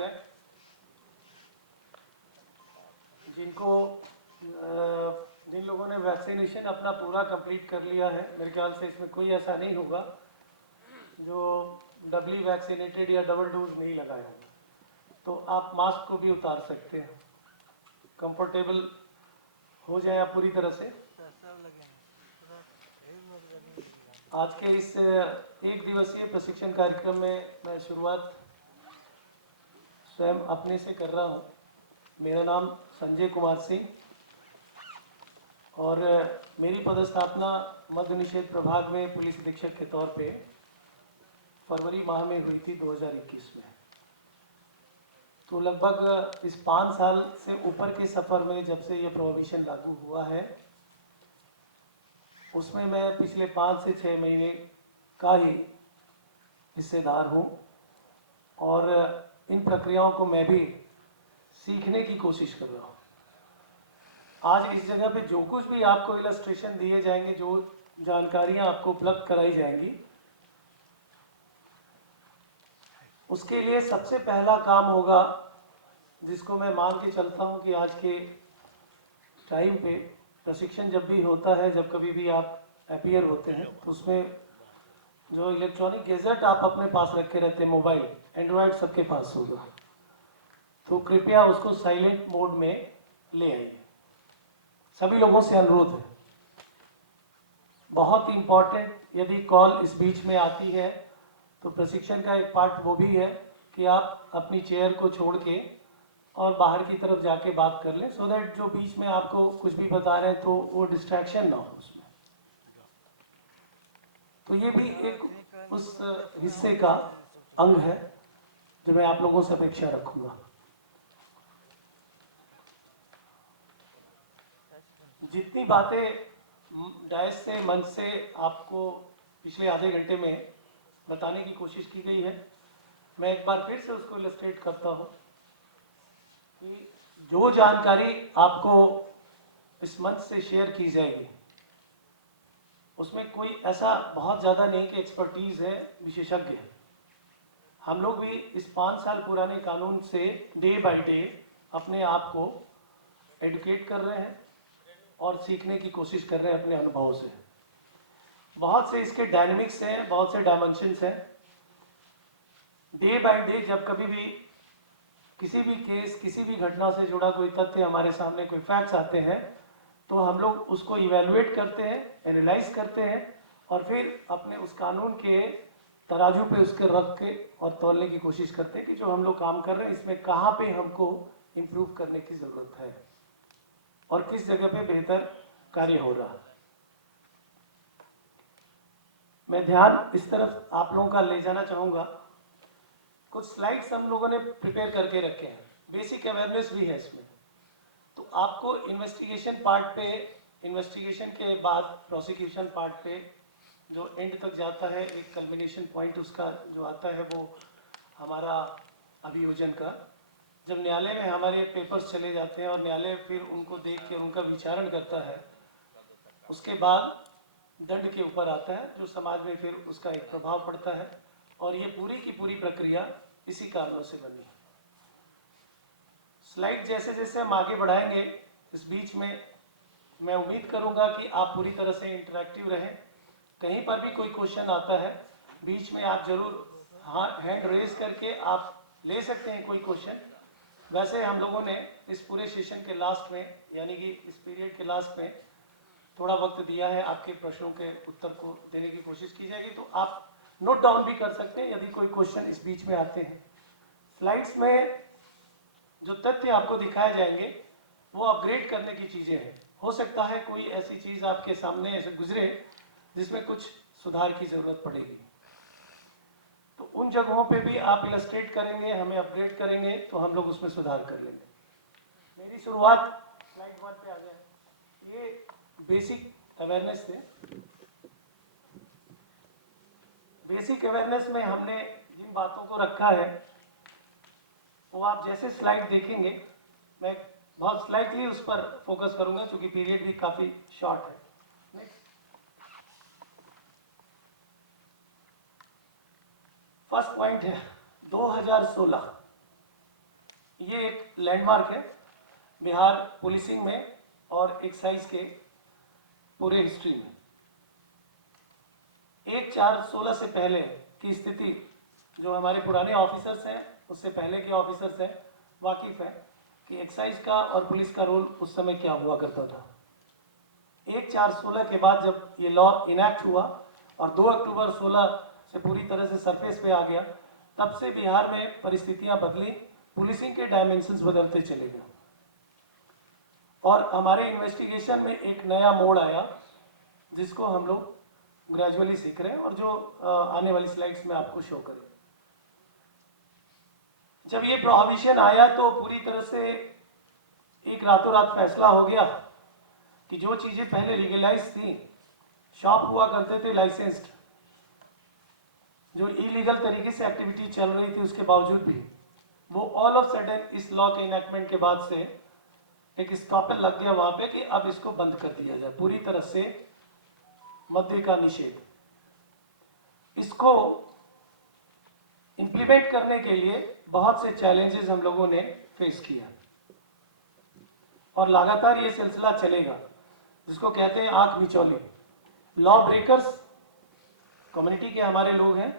है जिनको जिन लोगों ने वैक्सीनेशन अपना पूरा कंप्लीट कर लिया है, मेरे ख्याल से इसमें कोई ऐसा नहीं होगा जो डबली वैक्सीनेटेड या डबल डोज नहीं लगाए होंगे। तो आप मास्क को भी उतार सकते हैं, कंफर्टेबल हो जाए आप पूरी तरह से। आज के इस एक दिवसीय प्रशिक्षण कार्यक्रम में मैं शुरुआत स्वयं अपने से कर रहा हूँ। मेरा नाम संजय कुमार सिंह और मेरी पदस्थापना मद्य निषेध प्रभाग में पुलिस अधीक्षक के तौर पे फरवरी माह में हुई थी 2021 में। तो लगभग इस 5 साल से ऊपर के सफ़र में जब से ये प्रोहिबिशन लागू हुआ है, उसमें मैं पिछले 5 से 6 महीने का ही हिस्सेदार हूँ और इन प्रक्रियाओं को मैं भी सीखने की कोशिश कर रहा हूँ। आज इस जगह पे जो कुछ भी आपको इलस्ट्रेशन दिए जाएंगे, जो जानकारियाँ आपको उपलब्ध कराई जाएंगी, उसके लिए सबसे पहला काम होगा जिसको मैं मान के चलता हूँ कि आज के टाइम पे प्रशिक्षण जब भी होता है, जब कभी भी आप अपीयर होते हैं, तो उसमें जो इलेक्ट्रॉनिक गैजेट आप अपने पास रखे रहते हैं, मोबाइल एंड्रॉयड सबके पास होगा, तो कृपया उसको साइलेंट मोड में ले आइए। सभी लोगों से अनुरोध है। बहुत इंपॉर्टेंट, यदि कॉल इस बीच में आती है तो प्रशिक्षण का एक पार्ट वो भी है कि आप अपनी चेयर को छोड़ के और बाहर की तरफ जाके बात कर लें, सो दैट जो बीच में आपको कुछ भी बता रहे हैं तो वो डिस्ट्रैक्शन ना हो उसमें। तो ये भी एक उस हिस्से का अंग है जो मैं आप लोगों से अपेक्षा रखूंगा। जितनी बातें डायस से, मंच से आपको पिछले आधे घंटे में बताने की कोशिश की गई है, मैं एक बार फिर से उसको इलस्ट्रेट करता हूँ कि जो जानकारी आपको इस मंच से शेयर की जाएगी उसमें कोई ऐसा बहुत ज़्यादा नहीं कि एक्सपर्टीज़ है, विशेषज्ञ है। हम लोग भी इस 5 साल पुराने कानून से डे बाय डे अपने आप को एडुकेट कर रहे हैं और सीखने की कोशिश कर रहे हैं अपने अनुभवों से। बहुत से इसके डायनेमिक्स हैं, बहुत से डायमेंशंस हैं। डे बाय डे जब कभी भी किसी भी केस, किसी भी घटना से जुड़ा कोई तथ्य हमारे सामने, कोई फैक्ट्स आते हैं, तो हम लोग उसको इवेलुएट करते हैं, एनालाइज करते हैं और फिर अपने उस कानून के तराजू पे उसके रख के और तौलने की कोशिश करते हैं कि जो हम लोग काम कर रहे हैं इसमें कहाँ पे हमको इम्प्रूव करने की ज़रूरत है और किस जगह पे बेहतर कार्य हो रहा है। मैं ध्यान इस तरफ आप लोगों का ले जाना चाहूँगा। कुछ स्लाइड्स हम लोगों ने प्रिपेयर करके रखे हैं, बेसिक अवेयरनेस भी है इसमें। तो आपको इन्वेस्टिगेशन पार्ट पे, इन्वेस्टिगेशन के बाद प्रोसिक्यूशन पार्ट पे जो एंड तक जाता है, एक कल्मिनेशन पॉइंट उसका जो आता है वो हमारा अभियोजन का, जब न्यायालय में हमारे पेपर्स चले जाते हैं और न्यायालय फिर उनको देख के उनका विचारण करता है, उसके बाद दंड के ऊपर आता है जो समाज में फिर उसका एक प्रभाव पड़ता है। और ये पूरी की पूरी प्रक्रिया इसी कारणों से बनी है। स्लाइड जैसे जैसे हम आगे बढ़ाएंगे, इस बीच में मैं उम्मीद करूंगा कि आप पूरी तरह से इंटरेक्टिव रहें। कहीं पर भी कोई क्वेश्चन आता है, बीच में आप जरूर हैंड रेज करके आप ले सकते हैं कोई क्वेश्चन। वैसे हम लोगों ने इस पूरे सेशन के लास्ट में, यानी कि इस पीरियड के लास्ट में थोड़ा वक्त दिया है, आपके प्रश्नों के उत्तर को देने की कोशिश की जाएगी, तो आप नोट डाउन भी कर सकते हैं यदि कोई क्वेश्चन इस बीच में आते हैं। स्लाइड्स में जो तथ्य आपको दिखाए जाएंगे वो अपग्रेड करने की चीज़ें हैं। हो सकता है कोई ऐसी चीज़ आपके सामने ऐसे गुजरे जिसमें कुछ सुधार की ज़रूरत पड़ेगी, तो उन जगहों पे भी आप इलस्ट्रेट करेंगे, हमें अपग्रेड करेंगे, तो हम लोग उसमें सुधार कर लेंगे। मेरी शुरुआत स्लाइड 1 पे आ जाए। ये बेसिक अवेयरनेस है। बेसिक अवेयरनेस में हमने जिन बातों को रखा है वो आप जैसे स्लाइड देखेंगे, मैं बहुत स्लाइटली उस पर फोकस करूंगा क्योंकि पीरियड भी काफ़ी शॉर्ट है। नेक्स्ट, फर्स्ट पॉइंट है 2016 ये एक लैंडमार्क है बिहार पुलिसिंग में और एक्साइज के पूरे हिस्ट्री में। 1/4/16 से पहले की स्थिति जो हमारे पुराने ऑफिसर्स हैं, उससे पहले के ऑफिसर्स हैं, वाकिफ हैं कि एक्साइज का और पुलिस का रोल उस समय क्या हुआ करता था। 1/4/16 के बाद जब ये लॉ इनैक्ट हुआ और 2 अक्टूबर 16 से पूरी तरह से सरफेस पे आ गया, तब से बिहार में परिस्थितियां बदली, पुलिसिंग के डायमेंशंस बदलते चले गए और हमारे इन्वेस्टिगेशन में एक नया मोड़ आया जिसको हम लोग ग्रेजुअली सीख रहे हैं और जो आने वाली स्लाइड्स में आपको शो करें। जब ये प्रोहिबिशन आया तो पूरी तरह से एक रातों रात फैसला हो गया कि जो चीजें पहले लीगलाइज थी, शॉप हुआ करते थे लाइसेंस्ड, जो इलीगल तरीके से एक्टिविटी चल रही थी उसके बावजूद भी, वो ऑल ऑफ सडन इस लॉ के इनैक्टमेंट के बाद से एक स्टॉपर लग गया वहां पे कि अब इसको बंद कर दिया जाए, पूरी तरह से मद्य का निषेध। इसको इंप्लीमेंट करने के लिए बहुत से चैलेंजेस हम लोगों ने फेस किया और लगातार ये सिलसिला चलेगा, जिसको कहते हैं आंख मिचौली। लॉ ब्रेकर्स कम्युनिटी के हमारे लोग हैं,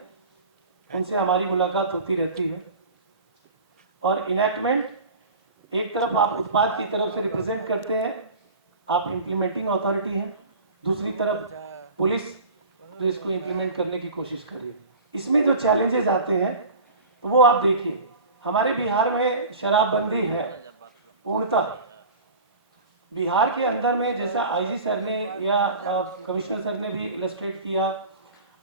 उनसे हमारी मुलाकात होती रहती है और इनैक्टमेंट एक तरफ आप उत्पाद की तरफ से रिप्रेजेंट करते हैं, आप इंप्लीमेंटिंग अथॉरिटी हैं, दूसरी तरफ पुलिस जो इसको इंप्लीमेंट करने की कोशिश कर रही है। इसमें जो चैलेंजेस आते हैं तो वो आप देखिए, हमारे बिहार में शराबबंदी है पूर्णतः। बिहार के अंदर में जैसा आईजी सर ने या कमिश्नर सर ने भी इलस्ट्रेट किया,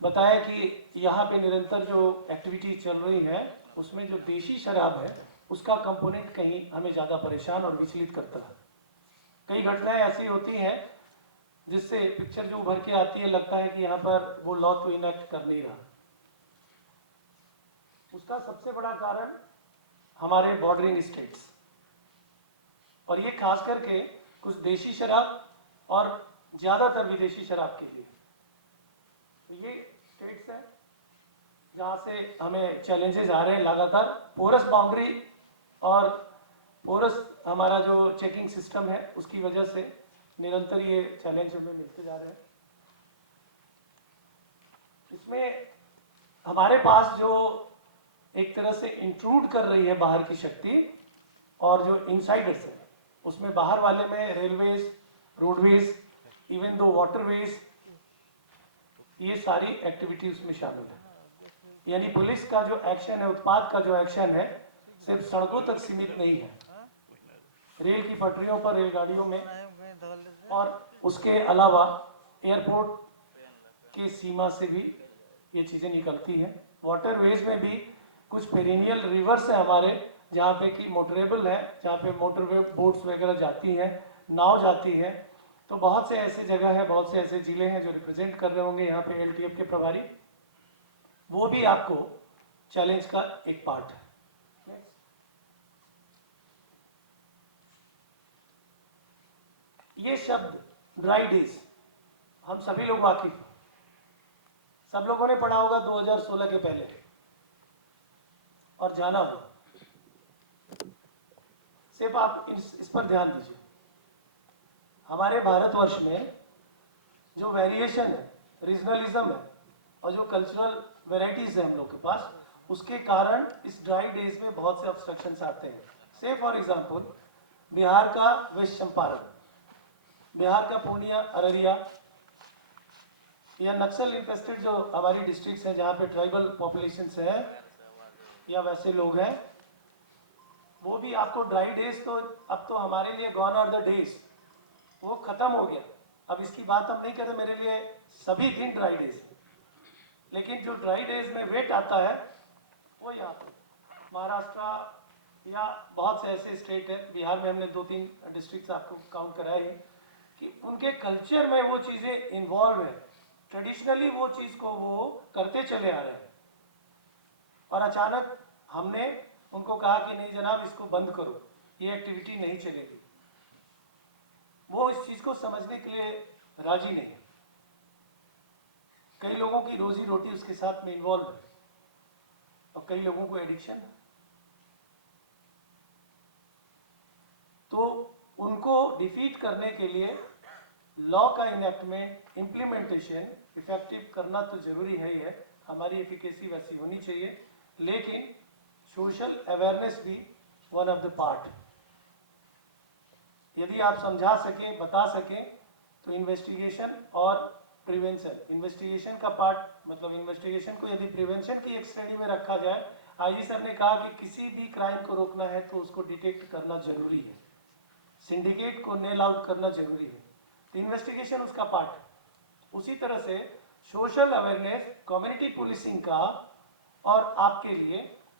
बताया कि यहाँ पे निरंतर जो एक्टिविटी चल रही है उसमें जो देशी शराब है उसका कंपोनेंट कहीं हमें ज़्यादा परेशान और विचलित करता है। कई घटनाएं ऐसी होती हैं जिससे पिक्चर जो उभर के आती है लगता है कि यहाँ पर वो लॉ तो इनैक्ट कर नहीं रहा। उसका सबसे बड़ा कारण हमारे बॉर्डरिंग स्टेट्स, और ये खास करके कुछ देशी शराब और ज़्यादातर विदेशी शराब के लिए। तो ये स्टेट्स हैं जहाँ से हमें चैलेंजेस आ रहे हैं लगातार। पोरस बाउंड्री और पोरस हमारा जो चेकिंग सिस्टम है उसकी वजह से निरंतर ये चैलेंज हमें मिलते जा रहे हैं। इसमें हमारे पास जो एक तरह से इंट्रूड कर रही है बाहर की शक्ति और जो इनसाइडर्स है, उसमें बाहर वाले में railways, roadways, even though waterways, ये सारी एक्टिविटी उसमें शामिल है। यानी पुलिस का जो एक्शन है, उत्पाद का जो एक्शन है, सिर्फ सड़कों तक सीमित नहीं है, रेल की पटरियों पर, रेलगाड़ियों में, और उसके अलावा एयरपोर्ट की सीमा से भी ये चीज़ें निकलती हैं। वाटरवेज में भी कुछ पेरिनियल रिवर्स है हमारे, जहाँ पे कि मोटरेबल है, जहाँ पे मोटरवे बोट्स वगैरह जाती हैं, नाव जाती है। तो बहुत से ऐसे जगह है, बहुत से ऐसे जिले हैं जो रिप्रेजेंट कर रहे होंगे यहाँ पे एलटीएफ के प्रभारी, वो भी आपको चैलेंज का एक पार्ट है। ये शब्द ड्राई डेज हम सभी लोग वाकिफ हैं, सब लोगों ने पढ़ा होगा 2016 के पहले और जाना होगा। सिर्फ आप इस पर ध्यान दीजिए, हमारे भारतवर्ष में जो वेरिएशन है, रीजनलिज्म है और जो कल्चरल वेराइटीज है हम लोग के पास, उसके कारण इस ड्राई डेज में बहुत से ऑब्स्ट्रक्शंस आते हैं। से फॉर एग्जांपल बिहार का वेस्ट चंपारण, बिहार का पूर्णिया, अररिया, या नक्सल इन्फेस्टेड जो हमारी डिस्ट्रिक्ट्स हैं जहाँ पे ट्राइबल पॉपुलेशंस हैं या वैसे लोग हैं, वो भी आपको ड्राई डेज तो अब तो हमारे लिए गॉन आर द डेज, वो खत्म हो गया। अब इसकी बात हम नहीं करते, मेरे लिए सभी दिन ड्राई डेज, लेकिन जो ड्राई डेज में वेट आता है वो यहाँ पे महाराष्ट्र या बहुत से ऐसे स्टेट है, बिहार में हमने 2-3 डिस्ट्रिक्ट आपको काउंट कराए हैं कि उनके कल्चर में वो चीज़ें इन्वॉल्व है, ट्रेडिशनली वो चीज़ को वो करते चले आ रहे हैं, और अचानक हमने उनको कहा कि नहीं जनाब इसको बंद करो, ये एक्टिविटी नहीं चलेगी। वो इस चीज़ को समझने के लिए राजी नहीं है। कई लोगों की रोजी रोटी उसके साथ में इन्वॉल्व है और कई लोगों को एडिक्शन है। डिफीट करने के लिए लॉ का इनेक्टमेंट, इम्प्लीमेंटेशन इफेक्टिव करना तो जरूरी है ही है, हमारी एफिकेसी वैसी होनी चाहिए, लेकिन सोशल अवेयरनेस भी वन ऑफ द पार्ट। यदि आप समझा सकें, बता सकें, तो इन्वेस्टिगेशन और प्रिवेंशन, इन्वेस्टिगेशन का पार्ट मतलब इन्वेस्टिगेशन को यदि प्रिवेंशन की एक श्रेणी में रखा जाए, आईजी सर ने कहा कि किसी भी क्राइम को रोकना है तो उसको डिटेक्ट करना जरूरी है, सिंडिकेट को नेल आउट करना जरूरी है, तो इन्वेस्टिगेशन उसका पार्ट है। उसी तरह से सोशल अवेयरनेस, कम्युनिटी पुलिसिंग का और आपके लिए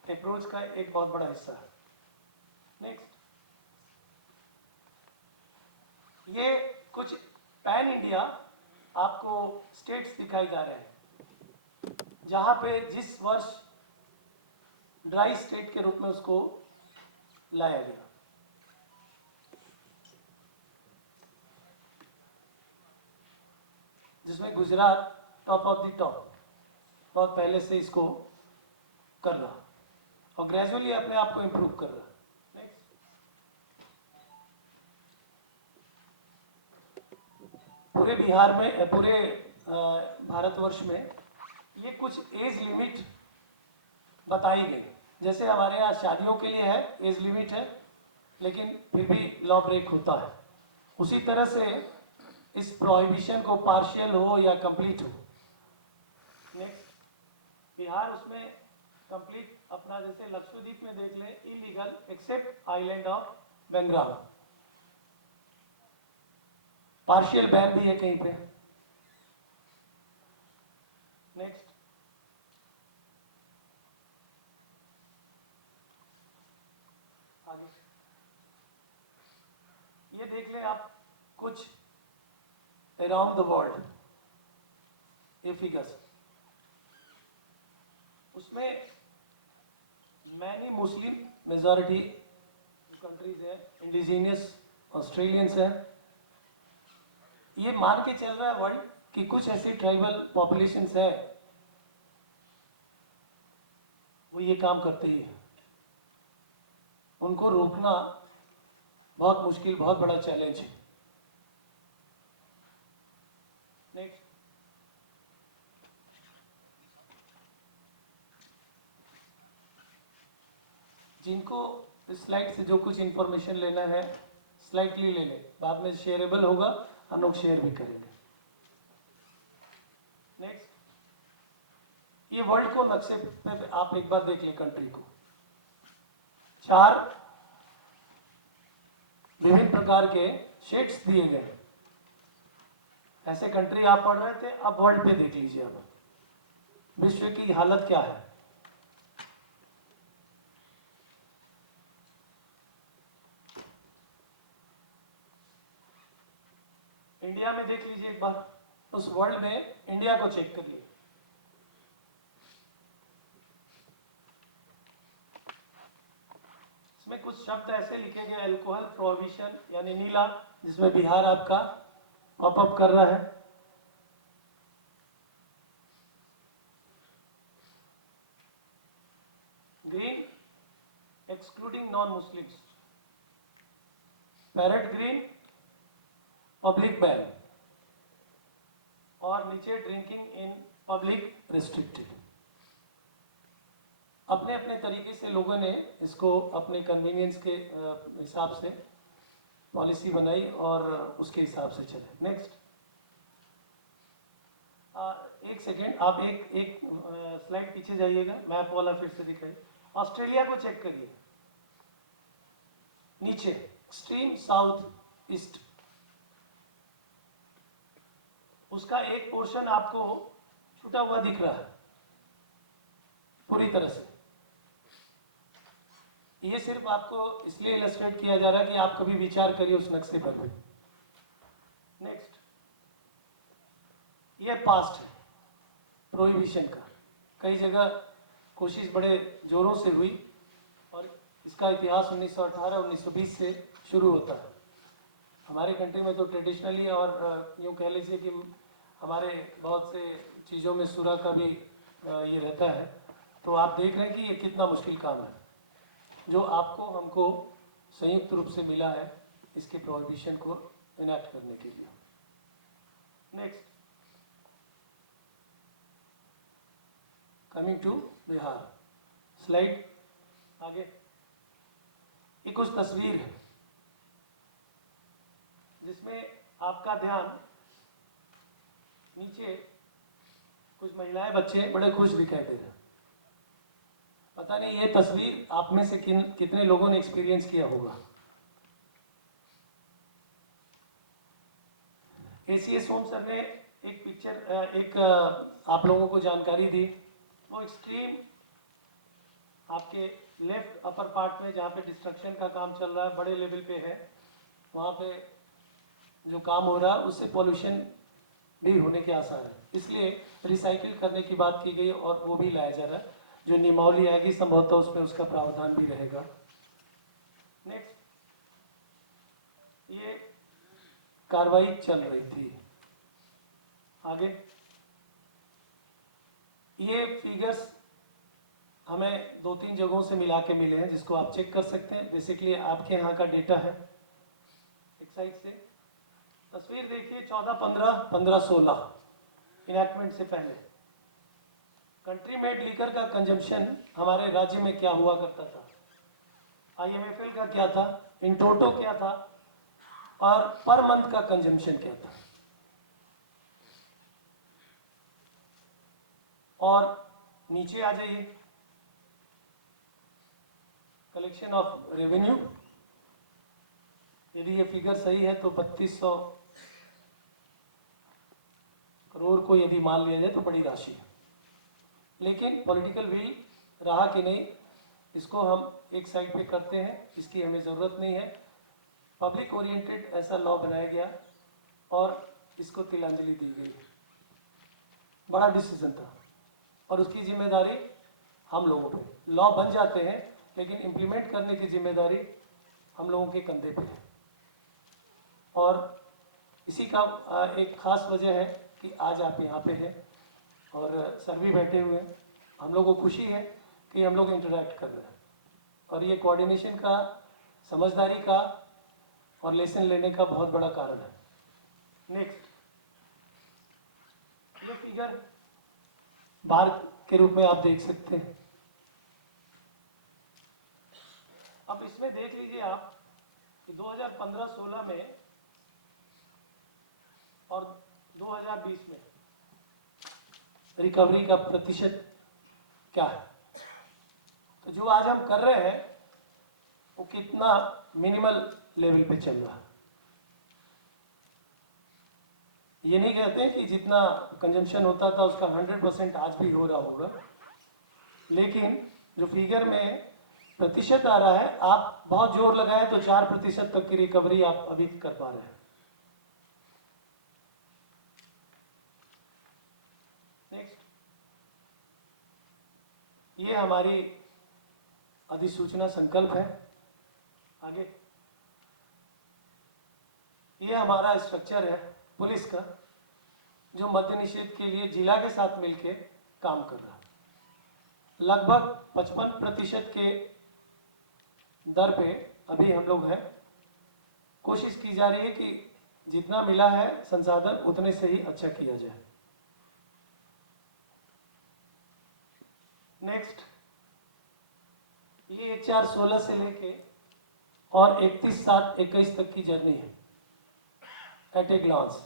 अप्रोच का एक बहुत बड़ा हिस्सा है। नेक्स्ट, ये कुछ पैन इंडिया आपको स्टेट्स दिखाई जा रहे हैं जहां पे जिस वर्ष ड्राई स्टेट के रूप में उसको लाया गया। जिसमें Gujarat top of the top, बहुत पहले से इसको कर रहा और ग्रेजुअली अपने आप को इंप्रूव कर रहा। नेक्स्ट, पूरे बिहार में, पूरे भारतवर्ष में ये कुछ एज लिमिट बताई गई। जैसे हमारे यहाँ शादियों के लिए है, एज लिमिट है, लेकिन फिर भी लॉ ब्रेक होता है। उसी तरह से इस प्रोहिबिशन को पार्शियल हो या कंप्लीट हो। नेक्स्ट, बिहार उसमें कंप्लीट अपना, जैसे लक्षद्वीप में देख ले, illegal except island of Bengal, partial ban भी है कहीं पे। नेक्स्ट, आगे ये देख ले आप कुछ अराउंड द वर्ल्ड ये फिगर्स, उसमें मैनी मुस्लिम मेजॉरिटी कंट्रीज है, इंडिजीनियस ऑस्ट्रेलियंस है। ये मान के चल रहा है वर्ल्ड कि कुछ ऐसी ट्राइबल पॉपुलेशंस है वो ये काम करते ही है। उनको रोकना बहुत मुश्किल, बहुत बड़ा चैलेंज है। नेक्स्ट, जिनको इस स्लाइड से जो कुछ इंफॉर्मेशन लेना है स्लाइडली ले लें, बाद में शेयरेबल होगा, हम लोग शेयर भी करेंगे। नेक्स्ट, ये वर्ल्ड को नक्शे पे आप एक बार देख लें, कंट्री को 4 विभिन्न प्रकार के शेड्स दिए गए। ऐसे कंट्री आप पढ़ रहे थे, अब वर्ल्ड पे देख लीजिए, अब विश्व की हालत क्या है। इंडिया में देख लीजिए एक बार, उस वर्ल्ड में इंडिया को चेक करिए। इसमें कुछ शब्द ऐसे लिखे गए, अल्कोहल प्रोहिबिशन यानी नीला, जिसमें बिहार आपका पॉपअप कर रहा है। Green excluding non Muslims, parrot green public ban, और नीचे ड्रिंकिंग इन पब्लिक रिस्ट्रिक्टेड। अपने अपने तरीके से लोगों ने इसको अपने कन्वीनियंस के हिसाब से पॉलिसी बनाई और उसके हिसाब से चले। नेक्स्ट, एक सेकेंड, आप एक स्लाइड पीछे जाइएगा, मैप वाला फिर से दिखाइए। ऑस्ट्रेलिया को चेक करिए, नीचे एक्सट्रीम साउथ ईस्ट, उसका एक पोर्शन आपको छूटा हुआ दिख रहा है पूरी तरह से। ये सिर्फ आपको इसलिए इलस्ट्रेट किया जा रहा है कि आप कभी विचार करिए उस नक्शे पर भी। नेक्स्ट, ये पास्ट है प्रोहिबिशन का, कई जगह कोशिश बड़े जोरों से हुई और इसका इतिहास 1918-1920 से शुरू होता है। हमारे कंट्री में तो ट्रेडिशनली, और यूँ कह लीजिए कि हमारे बहुत से चीज़ों में सूरा का भी ये रहता है। तो आप देख रहे हैं कि ये कितना मुश्किल काम है जो आपको हमको संयुक्त रूप से मिला है इसके प्रोहिबिशन को इनैक्ट करने के लिए। Next, coming to Bihar, slide आगे। ये कुछ तस्वीर है जिसमें आपका ध्यान नीचे कुछ महिलाएं, बच्चे बड़े खुश दिखाई दे रहे हैं। पता नहीं ये तस्वीर आप में से कितने लोगों ने एक्सपीरियंस किया होगा। एसीएस होम सर ने एक पिक्चर आप लोगों को जानकारी दी। वो एक्सट्रीम आपके लेफ्ट अपर पार्ट में जहाँ पे डिस्ट्रक्शन का काम चल रहा है, बड़े लेवल पे है, वहाँ पे जो काम हो रहा है उससे पॉल्यूशन भी होने के आसार है। इसलिए रिसाइकिल करने की बात की गई और वो भी लाया जा रहा है। जो नियमावली आएगी संभवतः उसमें उसका प्रावधान भी रहेगा। नेक्स्ट, ये कार्रवाई चल रही थी। आगे, ये फिगर्स हमें 2-3 जगहों से मिला के मिले हैं जिसको आप चेक कर सकते हैं। बेसिकली आपके यहाँ का डेटा है। एक साइड से तस्वीर देखिए, 14-15, 15-16 इनैक्टमेंट से पहले कंट्री मेड लीकर का कंजम्पशन हमारे राज्य में क्या हुआ करता था, IMFL का क्या था, इन टोटो क्या था और पर मंथ का कंजम्पशन क्या था। और नीचे आ जाइए, कलेक्शन ऑफ रेवेन्यू। यदि ये फिगर सही है तो 3200 करोड़ को यदि मान लिया जाए तो बड़ी राशि है। लेकिन पॉलिटिकल विल रहा कि नहीं, इसको हम एक साइड पे करते हैं, इसकी हमें ज़रूरत नहीं है। पब्लिक ओरिएंटेड ऐसा लॉ बनाया गया और इसको तिलांजलि दी गई। बड़ा डिसीजन था और उसकी जिम्मेदारी हम लोगों पे। लॉ बन जाते हैं लेकिन इम्प्लीमेंट करने की जिम्मेदारी हम लोगों के कंधे पे है। और इसी का एक खास वजह है कि आज आप यहाँ पे हैं और सर भी बैठे हुए हैं। हम लोगों को खुशी है कि हम लोग इंटरेक्ट कर रहे हैं और ये कोऑर्डिनेशन का, समझदारी का और लेसन लेने का बहुत बड़ा कारण है। नेक्स्ट, ये फिगर बार के रूप में आप देख सकते हैं। अब इसमें देख लीजिए आप कि 2015-16 में और 2020 में रिकवरी का प्रतिशत क्या है। तो जो आज हम कर रहे हैं वो कितना मिनिमल लेवल पे चल रहा है। ये नहीं कहते कि जितना कंजम्पशन होता था उसका 100% आज भी हो रहा होगा, लेकिन जो फिगर में प्रतिशत आ रहा है, आप बहुत जोर लगाए तो 4% तक की रिकवरी आप अभी कर पा रहे हैं। नेक्स्ट, ये हमारी अधिसूचना संकल्प है। आगे, ये हमारा स्ट्रक्चर है पुलिस का, जो मद्य निषेध के लिए जिला के साथ मिलकर काम कर रहा है। लगभग 55% के दर पे अभी हम लोग हैं। कोशिश की जा रही है कि जितना मिला है संसाधन उतने से ही अच्छा किया जाए। नेक्स्ट, ये 1/4/16 से लेके और 31/7/21 तक की जर्नी है एट ए ग्लांस।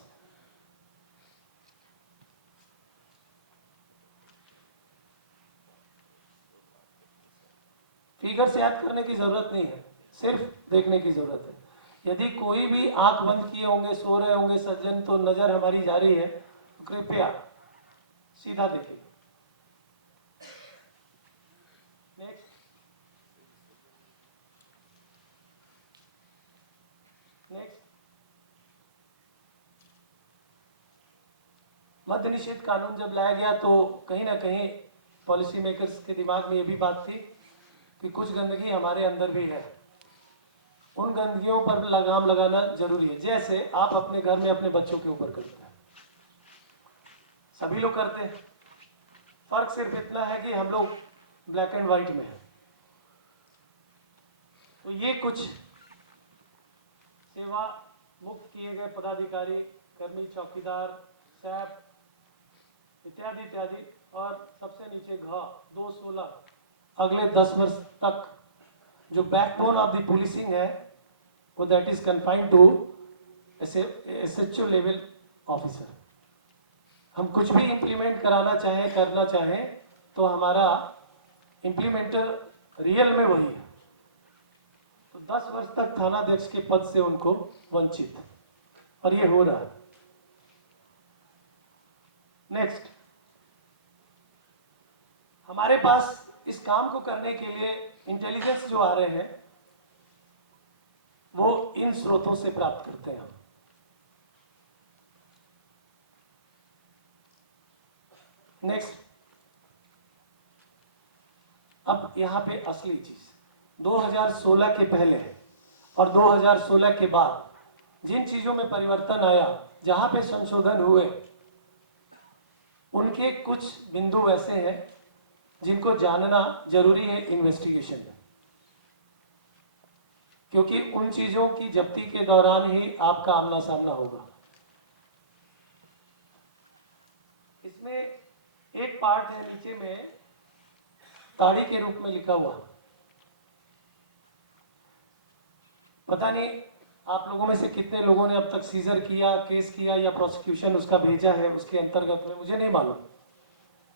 फिगर से याद करने की जरूरत नहीं है, सिर्फ देखने की जरूरत है। यदि कोई भी आंख बंद किए होंगे, सो रहे होंगे सज्जन, तो नजर हमारी जा रही है, तो कृपया सीधा देखिए। नेक्स्ट, नेक्स्ट, मद्य निषेध कानून जब लाया गया तो कहीं ना कहीं पॉलिसी मेकर्स के दिमाग में ये भी बात थी कि कुछ गंदगी हमारे अंदर भी है। उन गंदगियों पर लगाम लगाना जरूरी है, जैसे आप अपने घर में अपने बच्चों के ऊपर करते हैं, सभी लोग करते हैं। फर्क सिर्फ इतना है कि हम लोग ब्लैक एंड व्हाइट में हैं। तो ये कुछ सेवा मुक्त किए गए पदाधिकारी, कर्मी, चौकीदार, सैप इत्यादि इत्यादि, और सबसे नीचे घ 216 अगले 10 वर्ष तक जो बैकबोन ऑफ द पुलिसिंग है वो that is confined to SHO level officer. हम कुछ भी इम्प्लीमेंट कराना चाहें, करना चाहें, तो हमारा इम्प्लीमेंटर रियल में वही है। तो 10 वर्ष तक थानाध्यक्ष के पद से उनको वंचित, और ये हो रहा है। नेक्स्ट, हमारे पास इस काम को करने के लिए इंटेलिजेंस जो आ रहे हैं वो इन स्रोतों से प्राप्त करते हैं हम। नेक्स्ट, अब यहां पे असली चीज 2016 के पहले है और 2016 के बाद जिन चीजों में परिवर्तन आया, जहां पे संशोधन हुए, उनके कुछ बिंदु ऐसे हैं जिनको जानना जरूरी है इन्वेस्टिगेशन में, क्योंकि उन चीजों की जब्ती के दौरान ही आपका आमना सामना होगा। इसमें एक पार्ट है नीचे में ताड़ी के रूप में लिखा हुआ। पता नहीं आप लोगों में से कितने लोगों ने अब तक सीजर किया, केस किया या प्रोसिक्यूशन उसका भेजा है उसके अंतर्गत में, मुझे नहीं मालूम,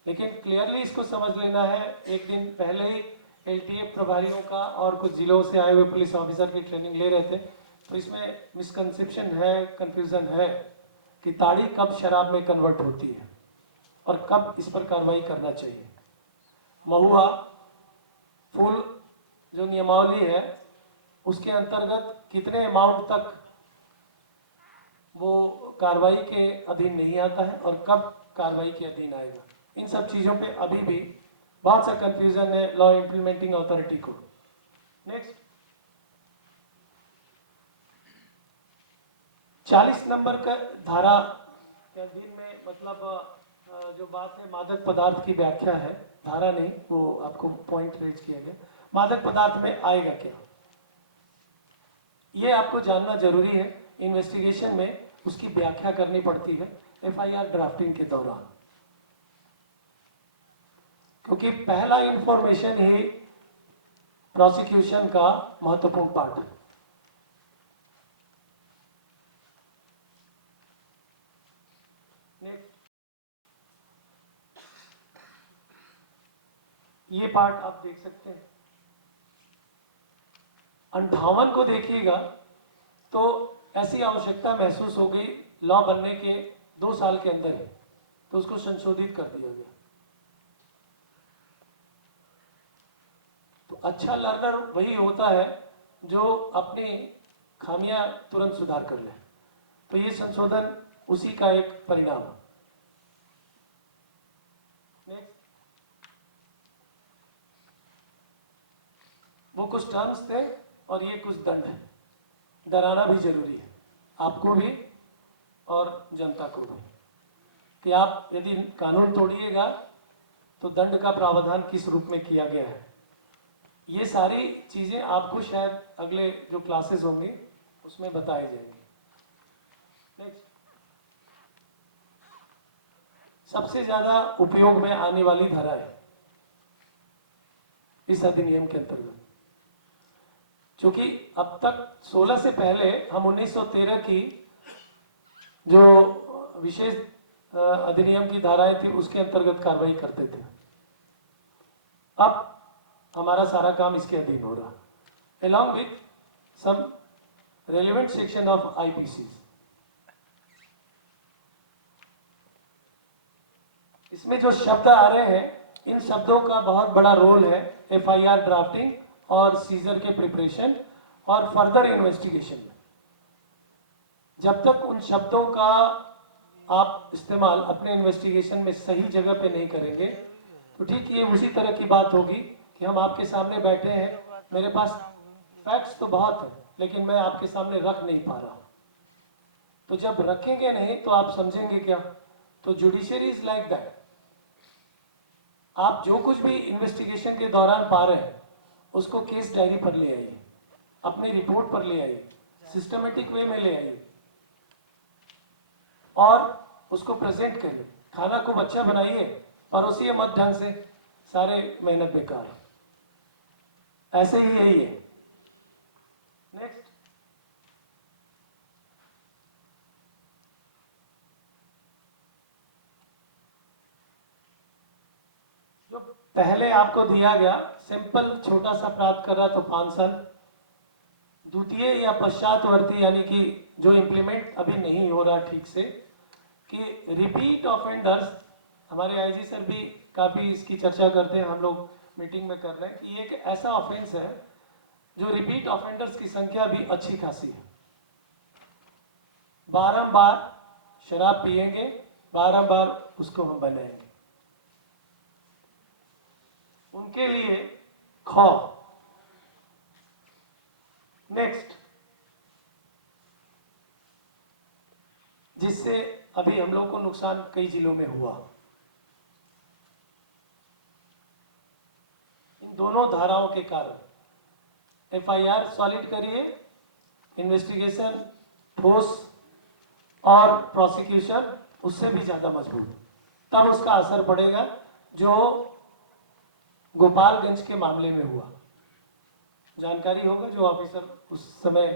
लेकिन क्लियरली इसको समझ लेना है। एक दिन पहले ही एलटीएफ प्रभारियों का और कुछ जिलों से आए हुए पुलिस ऑफिसर की ट्रेनिंग ले रहे थे, तो इसमें मिसकंसेप्शन है, कंफ्यूजन है कि ताड़ी कब शराब में कन्वर्ट होती है और कब इस पर कार्रवाई करना चाहिए। महुआ फुल जो नियमावली है उसके अंतर्गत कितने अमाउंट तक वो कार्रवाई के अधीन नहीं आता है और कब कार्रवाई के अधीन आएगा, इन सब चीजों पे अभी भी बहुत सा कंफ्यूजन है लॉ इंप्लीमेंटिंग अथॉरिटी को। नेक्स्ट, 40 नंबर का धारा के अधीन में, मतलब जो बात है मादक पदार्थ की व्याख्या है, धारा नहीं, वो आपको पॉइंट रेज किया गया। मादक पदार्थ में आएगा क्या, ये आपको जानना जरूरी है। इन्वेस्टिगेशन में उसकी व्याख्या करनी पड़ती है एफआईआर ड्राफ्टिंग के दौरान, क्योंकि पहला इंफॉर्मेशन ही प्रोसिक्यूशन का महत्वपूर्ण पार्ट है। नेक्स्ट, ये पार्ट आप देख सकते हैं। 58 को देखिएगा तो ऐसी आवश्यकता महसूस हो गई लॉ बनने के 2 साल के अंदर ही, तो उसको संशोधित कर दिया गया। तो अच्छा लर्नर वही होता है जो अपनी खामियां तुरंत सुधार कर ले, तो ये संशोधन उसी का एक परिणाम है। नेक्स्ट, वो कुछ टर्म्स थे और ये कुछ दंड है। डराना भी जरूरी है, आपको भी और जनता को भी, कि आप यदि कानून तोड़िएगा तो दंड का प्रावधान किस रूप में किया गया है। ये सारी चीजें आपको शायद अगले जो क्लासेस होंगे उसमें बताए जाएंगे। नेक्स्ट, सबसे ज्यादा उपयोग में आने वाली धारा है इस अधिनियम के अंतर्गत, क्योंकि अब तक 16 से पहले हम 1913 की जो विशेष अधिनियम की धाराएं थी उसके अंतर्गत कार्रवाई करते थे। अब हमारा सारा काम इसके अधीन हो रहा, along with some relevant section of IPC। इसमें जो शब्द आ रहे हैं, इन शब्दों का बहुत बड़ा रोल है एफआईआर ड्राफ्टिंग और सीजर के प्रिपरेशन और फर्दर इन्वेस्टिगेशन में। जब तक उन शब्दों का आप इस्तेमाल अपने इन्वेस्टिगेशन में सही जगह पे नहीं करेंगे, तो ठीक ये उसी तरह की बात होगी कि हम आपके सामने बैठे हैं, मेरे पास फैक्ट्स तो बहुत है लेकिन मैं आपके सामने रख नहीं पा रहा। तो जब रखेंगे नहीं तो आप समझेंगे क्या। तो जुडिशरी इज लाइक दैट, आप जो कुछ भी इन्वेस्टिगेशन के दौरान पा रहे हैं उसको केस डायरी पर ले आइए, अपनी रिपोर्ट पर ले आइए, सिस्टमेटिक वे में ले आइए और उसको प्रेजेंट करिए। खाना खूब अच्छा बनाइए, परोसिए मत ढंग से, सारे मेहनत बेकार। ऐसे ही यही है। नेक्स्ट, जो पहले आपको दिया गया सिंपल छोटा सा अपराध कर रहा तो 5 साल, द्वितीय या पश्चातवर्ती यानी कि जो इम्प्लीमेंट अभी नहीं हो रहा ठीक से, कि रिपीट ऑफेंडर्स, हमारे आईजी सर भी काफ़ी इसकी चर्चा करते हैं, हम लोग मीटिंग में कर रहे हैं कि ये एक ऐसा ऑफेंस है जो रिपीट ऑफेंडर्स की संख्या भी अच्छी खासी है। बारंबार शराब पिएंगे, बारंबार उसको हम बनाएंगे, उनके लिए खौफ। नेक्स्ट, जिससे अभी हम लोग को नुकसान कई जिलों में हुआ, इन दोनों धाराओं के कारण एफआईआर सॉलिड करिए, इन्वेस्टिगेशन ठोस और प्रोसिक्यूशन उससे भी ज़्यादा मजबूत, तब उसका असर पड़ेगा। जो गोपालगंज के मामले में हुआ, जानकारी होगा जो ऑफिसर उस समय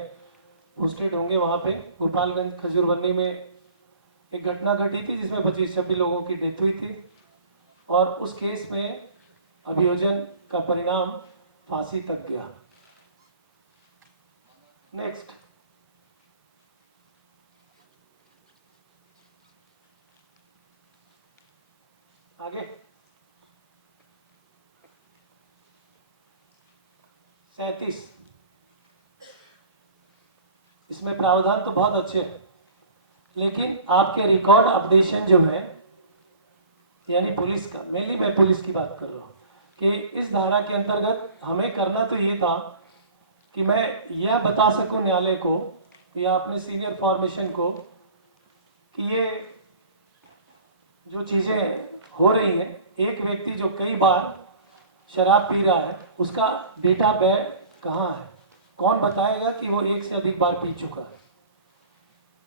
पोस्टेड होंगे वहाँ पे, गोपालगंज खजूरबन्नी में एक घटना घटी थी जिसमें 25-26 लोगों की डेथ हुई थी और उस केस में अभियोजन का परिणाम फांसी तक गया। नेक्स्ट, आगे 37, इसमें प्रावधान तो बहुत अच्छे हैं, लेकिन आपके रिकॉर्ड अपडेशन जो है, यानी पुलिस का, मेनली मैं पुलिस की बात कर रहा हूँ, कि इस धारा के अंतर्गत हमें करना तो ये था कि मैं यह बता सकूं न्यायालय को या अपने सीनियर फॉर्मेशन को कि ये जो चीज़ें हो रही हैं, एक व्यक्ति जो कई बार शराब पी रहा है उसका डेटा बैग कहाँ है, कौन बताएगा कि वो एक से अधिक बार पी चुका है।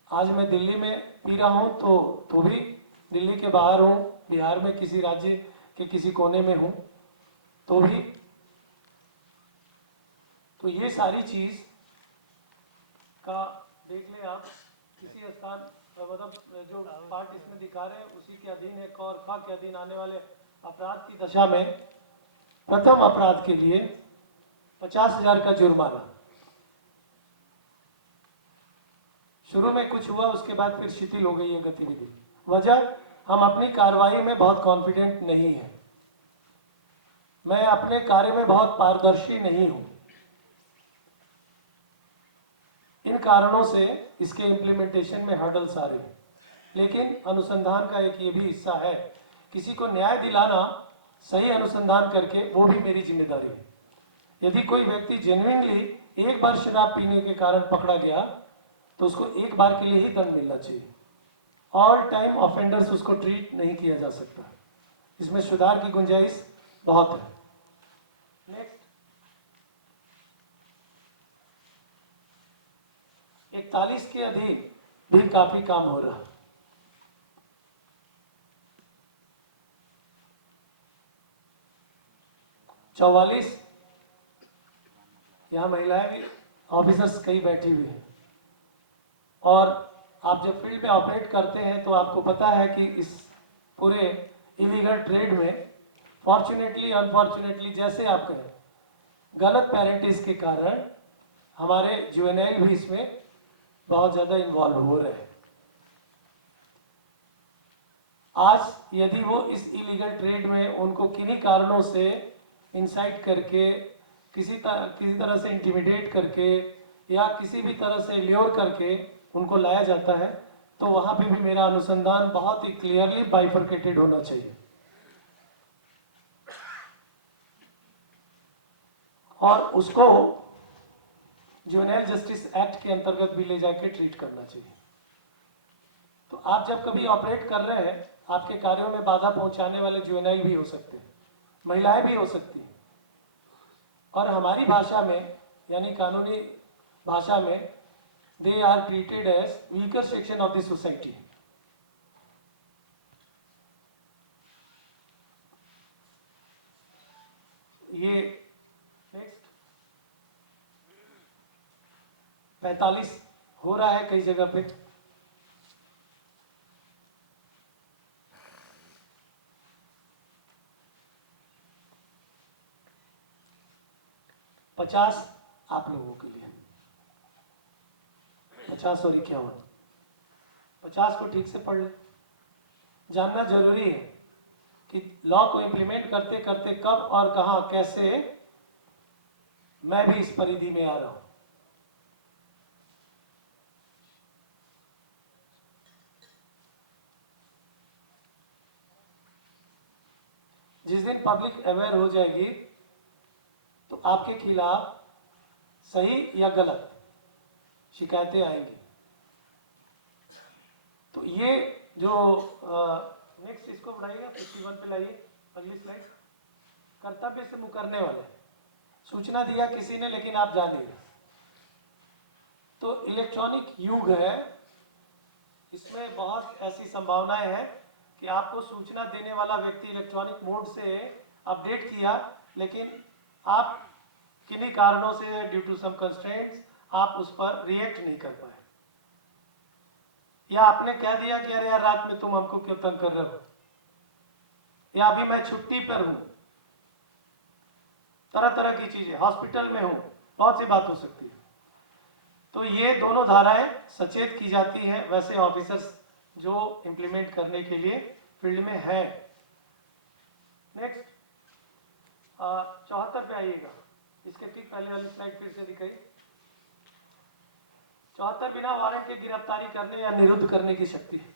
आज मैं दिल्ली में पी रहा हूँ तो भी दिल्ली के बाहर हूँ, बिहार में किसी राज्य के किसी कोने में हूँ तो भी, तो ये सारी चीज़ का देख ले आप, किसी स्थान मतलब जो पार्ट इसमें दिखा रहे हैं उसी के अधीन है, और खा के अधीन आने वाले अपराध की दशा में प्रथम अपराध के लिए 50,000 का जुर्माना। शुरू में कुछ हुआ, उसके बाद फिर शिथिल हो गई है गतिविधि। वजह, हम अपनी कार्रवाई में बहुत कॉन्फिडेंट नहीं है, मैं अपने कार्य में बहुत पारदर्शी नहीं हूं। इन कारणों से इसके इम्प्लीमेंटेशन में हर्डल्स आ रहे हैं, लेकिन अनुसंधान का एक ये भी हिस्सा है, किसी को न्याय दिलाना सही अनुसंधान करके, वो भी मेरी जिम्मेदारी है। यदि कोई व्यक्ति जेन्युइनली एक बार शराब पीने के कारण पकड़ा गया तो उसको एक बार के लिए ही दंड मिलना चाहिए, ऑल टाइम ऑफेंडर्स उसको ट्रीट नहीं किया जा सकता, इसमें सुधार की गुंजाइश बहुत है। नेक्स्ट, 41 के अधीन भी काफी काम हो रहा है। 44, यहाँ महिलाएं भी ऑफिसर्स कई बैठी हुई हैं, और आप जब फील्ड में ऑपरेट करते हैं तो आपको पता है कि इस पूरे इलीगल ट्रेड में फॉर्चुनेटली अनफॉर्चुनेटली, जैसे आप कहें, गलत पेरेंटिस के कारण हमारे जुवेनाइल भी इसमें बहुत ज़्यादा इन्वॉल्व हो रहे हैं। आज यदि वो इस इलीगल ट्रेड में उनको किन्हीं कारणों से इंसाइट करके, किसी तरह से इंटिमिडेट करके या किसी भी तरह से ल्योर करके उनको लाया जाता है, तो वहाँ पे भी मेरा अनुसंधान बहुत ही क्लियरली बाइफरकेटेड होना चाहिए और उसको जुवेनाइल जस्टिस एक्ट के अंतर्गत भी ले जाके ट्रीट करना चाहिए। तो आप जब कभी ऑपरेट कर रहे हैं, आपके कार्यों में बाधा पहुंचाने वाले जुवेनाइल भी हो सकते हैं, महिलाएं भी हो सकती हैं, और हमारी भाषा में यानी कानूनी भाषा में they are treated as weaker section of the society. ये नेक्स्ट 45 हो रहा है कई जगह पे। पचास आप लोगों के लिए 50 और 51, 50 को ठीक से पढ़ ले। जानना जरूरी है कि लॉ को इंप्लीमेंट करते करते कब और कहां कैसे मैं भी इस परिधि में आ रहा हूं। जिस दिन पब्लिक अवेयर हो जाएगी तो आपके खिलाफ सही या गलत शिकायतें आएंगी। तो ये जो नेक्स्ट इसको बढ़ाइएगा, 51 पे लाइए, अगली स्लाइड। कर्तव्य से मुकरने वाले, सूचना दिया किसी ने लेकिन आप जा नहीं रहे, तो इलेक्ट्रॉनिक युग है, इसमें बहुत ऐसी संभावनाएं हैं कि आपको सूचना देने वाला व्यक्ति इलेक्ट्रॉनिक मोड से अपडेट किया, लेकिन आप किन्हीं कारणों से ड्यू टू सम कंस्ट्रेंट्स आप उस पर रिएक्ट नहीं कर पाए, या आपने कह दिया कि अरे यार रात में तुम हमको क्यों तंग कर रहे हो, या अभी मैं छुट्टी पर हूं, तरह तरह की चीजें, हॉस्पिटल में हूं, बहुत सी बात हो सकती है। तो ये दोनों धाराएं सचेत की जाती हैं वैसे ऑफिसर्स जो इंप्लीमेंट करने के लिए फील्ड में है। नेक्स्ट 74 पे आइएगा, इसके ठीक पहले वाली स्लाइड फिर से दिखाई। 74 बिना वारंट के गिरफ्तारी करने या निरुद्ध करने की शक्ति है,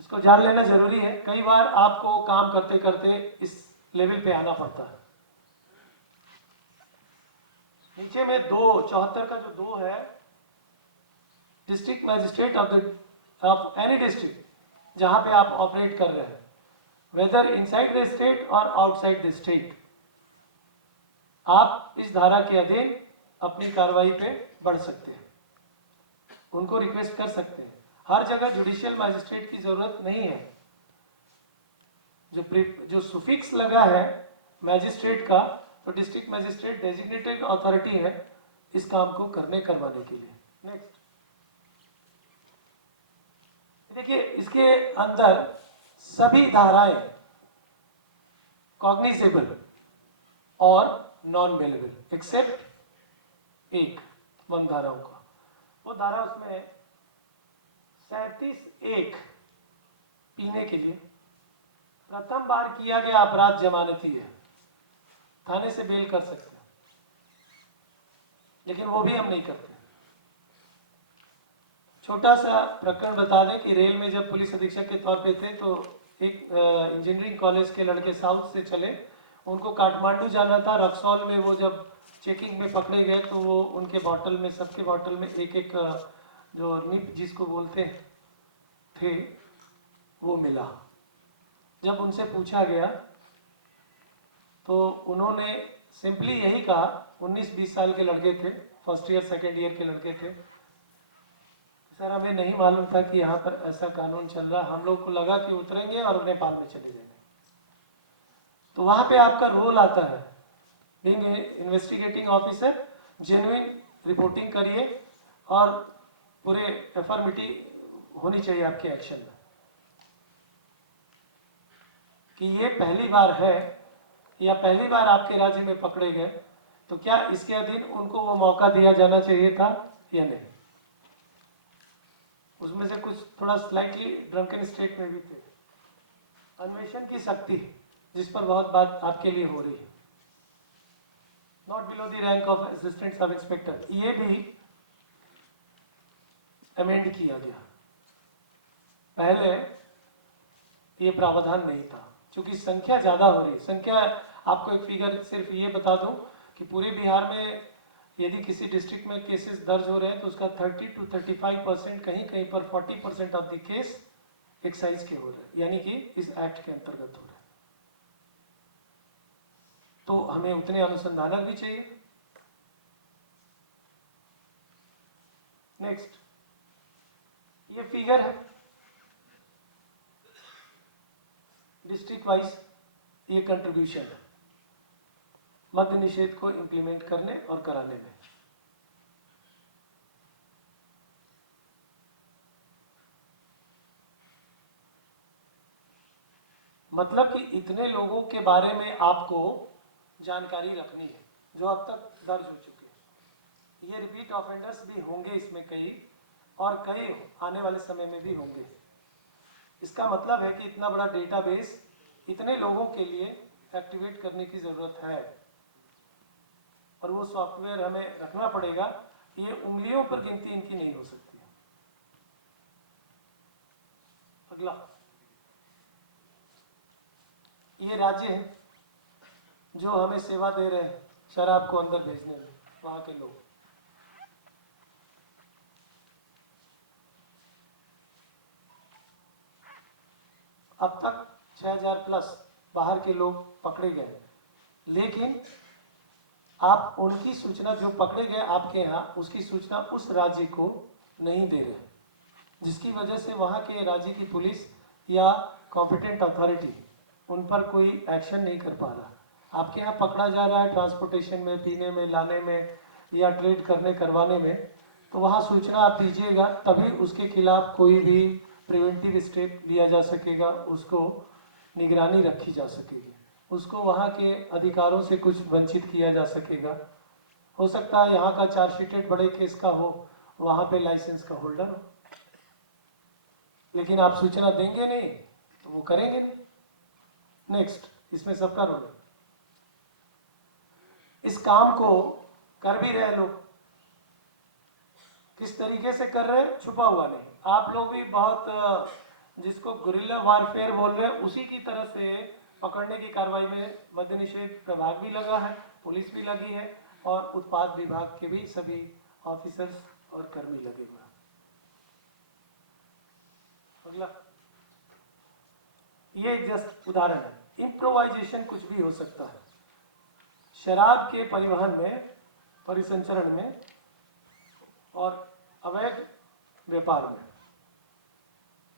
इसको जान लेना जरूरी है। कई बार आपको काम करते करते इस लेवल पे आना पड़ता है। नीचे में 74 का जो 2 है, district magistrate of any district जहां पे आप ऑपरेट कर रहे हैं, वेदर इनसाइड द स्टेट और आउटसाइड द स्टेट, आप इस धारा के अधीन अपनी कार्रवाई पे बढ़ सकते हैं, उनको रिक्वेस्ट कर सकते हैं। हर जगह जुडिशियल मैजिस्ट्रेट की जरूरत नहीं है। जो सुफिक्स लगा है मैजिस्ट्रेट का, तो डिस्ट्रिक्ट मैजिस्ट्रेट डेजिग्नेटेड अथॉरिटी है इस काम को करवाने के लिए। नेक्स्ट देखिए, इसके अंदर सभी धाराएं कॉग्निजेबल और नॉन बेलेबल एक्सेप्ट एक वन धाराओं का, वो धारा उसमें 37(1) पीने के लिए प्रथम बार किया गया अपराध जमानती है, थाने से बेल कर सकते हैं, लेकिन वो भी हम नहीं करते। छोटा सा प्रकरण बता दें कि रेल में जब पुलिस अधीक्षक के तौर पे थे तो एक इंजीनियरिंग कॉलेज के लड़के साउथ से चले, उनको काठमांडू जाना था। रक्सौल में वो जब चेकिंग में पकड़े गए तो वो उनके बॉटल में, सबके बॉटल में एक एक जो निप जिसको बोलते थे वो मिला। जब उनसे पूछा गया तो उन्होंने सिंपली यही कहा, 19-20 साल के लड़के थे, फर्स्ट ईयर सेकेंड ईयर के लड़के थे, सर हमें नहीं मालूम था कि यहाँ पर ऐसा कानून चल रहा, हम लोग को लगा कि उतरेंगे और नेपाल में चले जाएंगे। तो वहां पे आपका रोल आता है, being investigating officer, genuine reporting करिए और पूरे एफर्मिटी होनी चाहिए आपके एक्शन में कि ये पहली बार है या पहली बार आपके राज्य में पकड़े गए, तो क्या इसके अधीन उनको वो मौका दिया जाना चाहिए था या नहीं। उसमें से कुछ थोड़ा स्लाइटली ड्रंकन स्टेट में भी थे। अन्वेषण की शक्ति जिस पर बहुत बात आपके लिए हो रही है, not below the rank of assistant sub inspector, ये भी अमेंड किया गया। पहले ये प्रावधान नहीं था, क्योंकि संख्या ज्यादा हो रही। संख्या आपको एक फिगर सिर्फ ये बता दूं कि पूरे बिहार में यदि किसी डिस्ट्रिक्ट में केसेस दर्ज हो रहे हैं तो उसका 30 to 35%, कहीं कहीं पर 40% ऑफ द केस एक्साइज के हो रहे हैं, यानी कि इस एक्ट के अंतर्गत हो रहे हैं। तो हमें उतने अनुसंधानक भी चाहिए, नेक्स्ट, ये फिगर है डिस्ट्रिक्ट वाइज, ये कंट्रीब्यूशन है मद्य निषेध को इंप्लीमेंट करने और कराने में। मतलब कि इतने लोगों के बारे में आपको जानकारी रखनी है जो अब तक दर्ज हो चुके हैं। ये रिपीट ऑफेंडर्स भी होंगे इसमें कई, और कई आने वाले समय में भी होंगे। इसका मतलब है कि इतना बड़ा डेटाबेस इतने लोगों के लिए एक्टिवेट करने की ज़रूरत है, और वो सॉफ्टवेयर हमें रखना पड़ेगा। ये उंगलियों पर गिनती इनकी नहीं हो सकती। अगला, ये राज्य हैं जो हमें सेवा दे रहे हैं शराब को अंदर भेजने में, वहां के लोग। अब तक 6000 प्लस बाहर के लोग पकड़े गए, लेकिन आप उनकी सूचना, जो पकड़े गए आपके यहाँ, उसकी सूचना उस राज्य को नहीं दे रहे, जिसकी वजह से वहाँ के राज्य की पुलिस या कॉम्पिटेंट अथॉरिटी उन पर कोई एक्शन नहीं कर पा रहा। आपके यहाँ पकड़ा जा रहा है ट्रांसपोर्टेशन में, पीने में, लाने में या ट्रेड करने करवाने में, तो वहाँ सूचना आप दीजिएगा, तभी उसके खिलाफ कोई भी प्रिवेंटिव स्टेप लिया जा सकेगा, उसको निगरानी रखी जा सकेगी, उसको वहाँ के अधिकारों से कुछ वंचित किया जा सकेगा। हो सकता है यहाँ का चार्जशीटेड बड़े केस का हो, वहाँ पे लाइसेंस का होल्डर हो, लेकिन आप सूचना देंगे नहीं तो वो करेंगे नहीं। नेक्स्ट, इसमें सबका रोल है। इस काम को कर भी रहे लोग, किस तरीके से कर रहे हैं छुपा हुआ नहीं। आप लोग भी बहुत, जिसको गुरिल्ला वारफेयर बोल रहे हैं, उसी की तरह से पकड़ने की कार्रवाई में मद्य निषेध विभाग भी लगा है, पुलिस भी लगी है, और उत्पाद विभाग के भी सभी ऑफिसर्स और कर्मी लगे हुए हैं। अगला, ये जस्ट उदाहरण है। इम्प्रोवाइजेशन कुछ भी हो सकता है शराब के परिवहन में, परिसंचरण में और अवैध व्यापार में।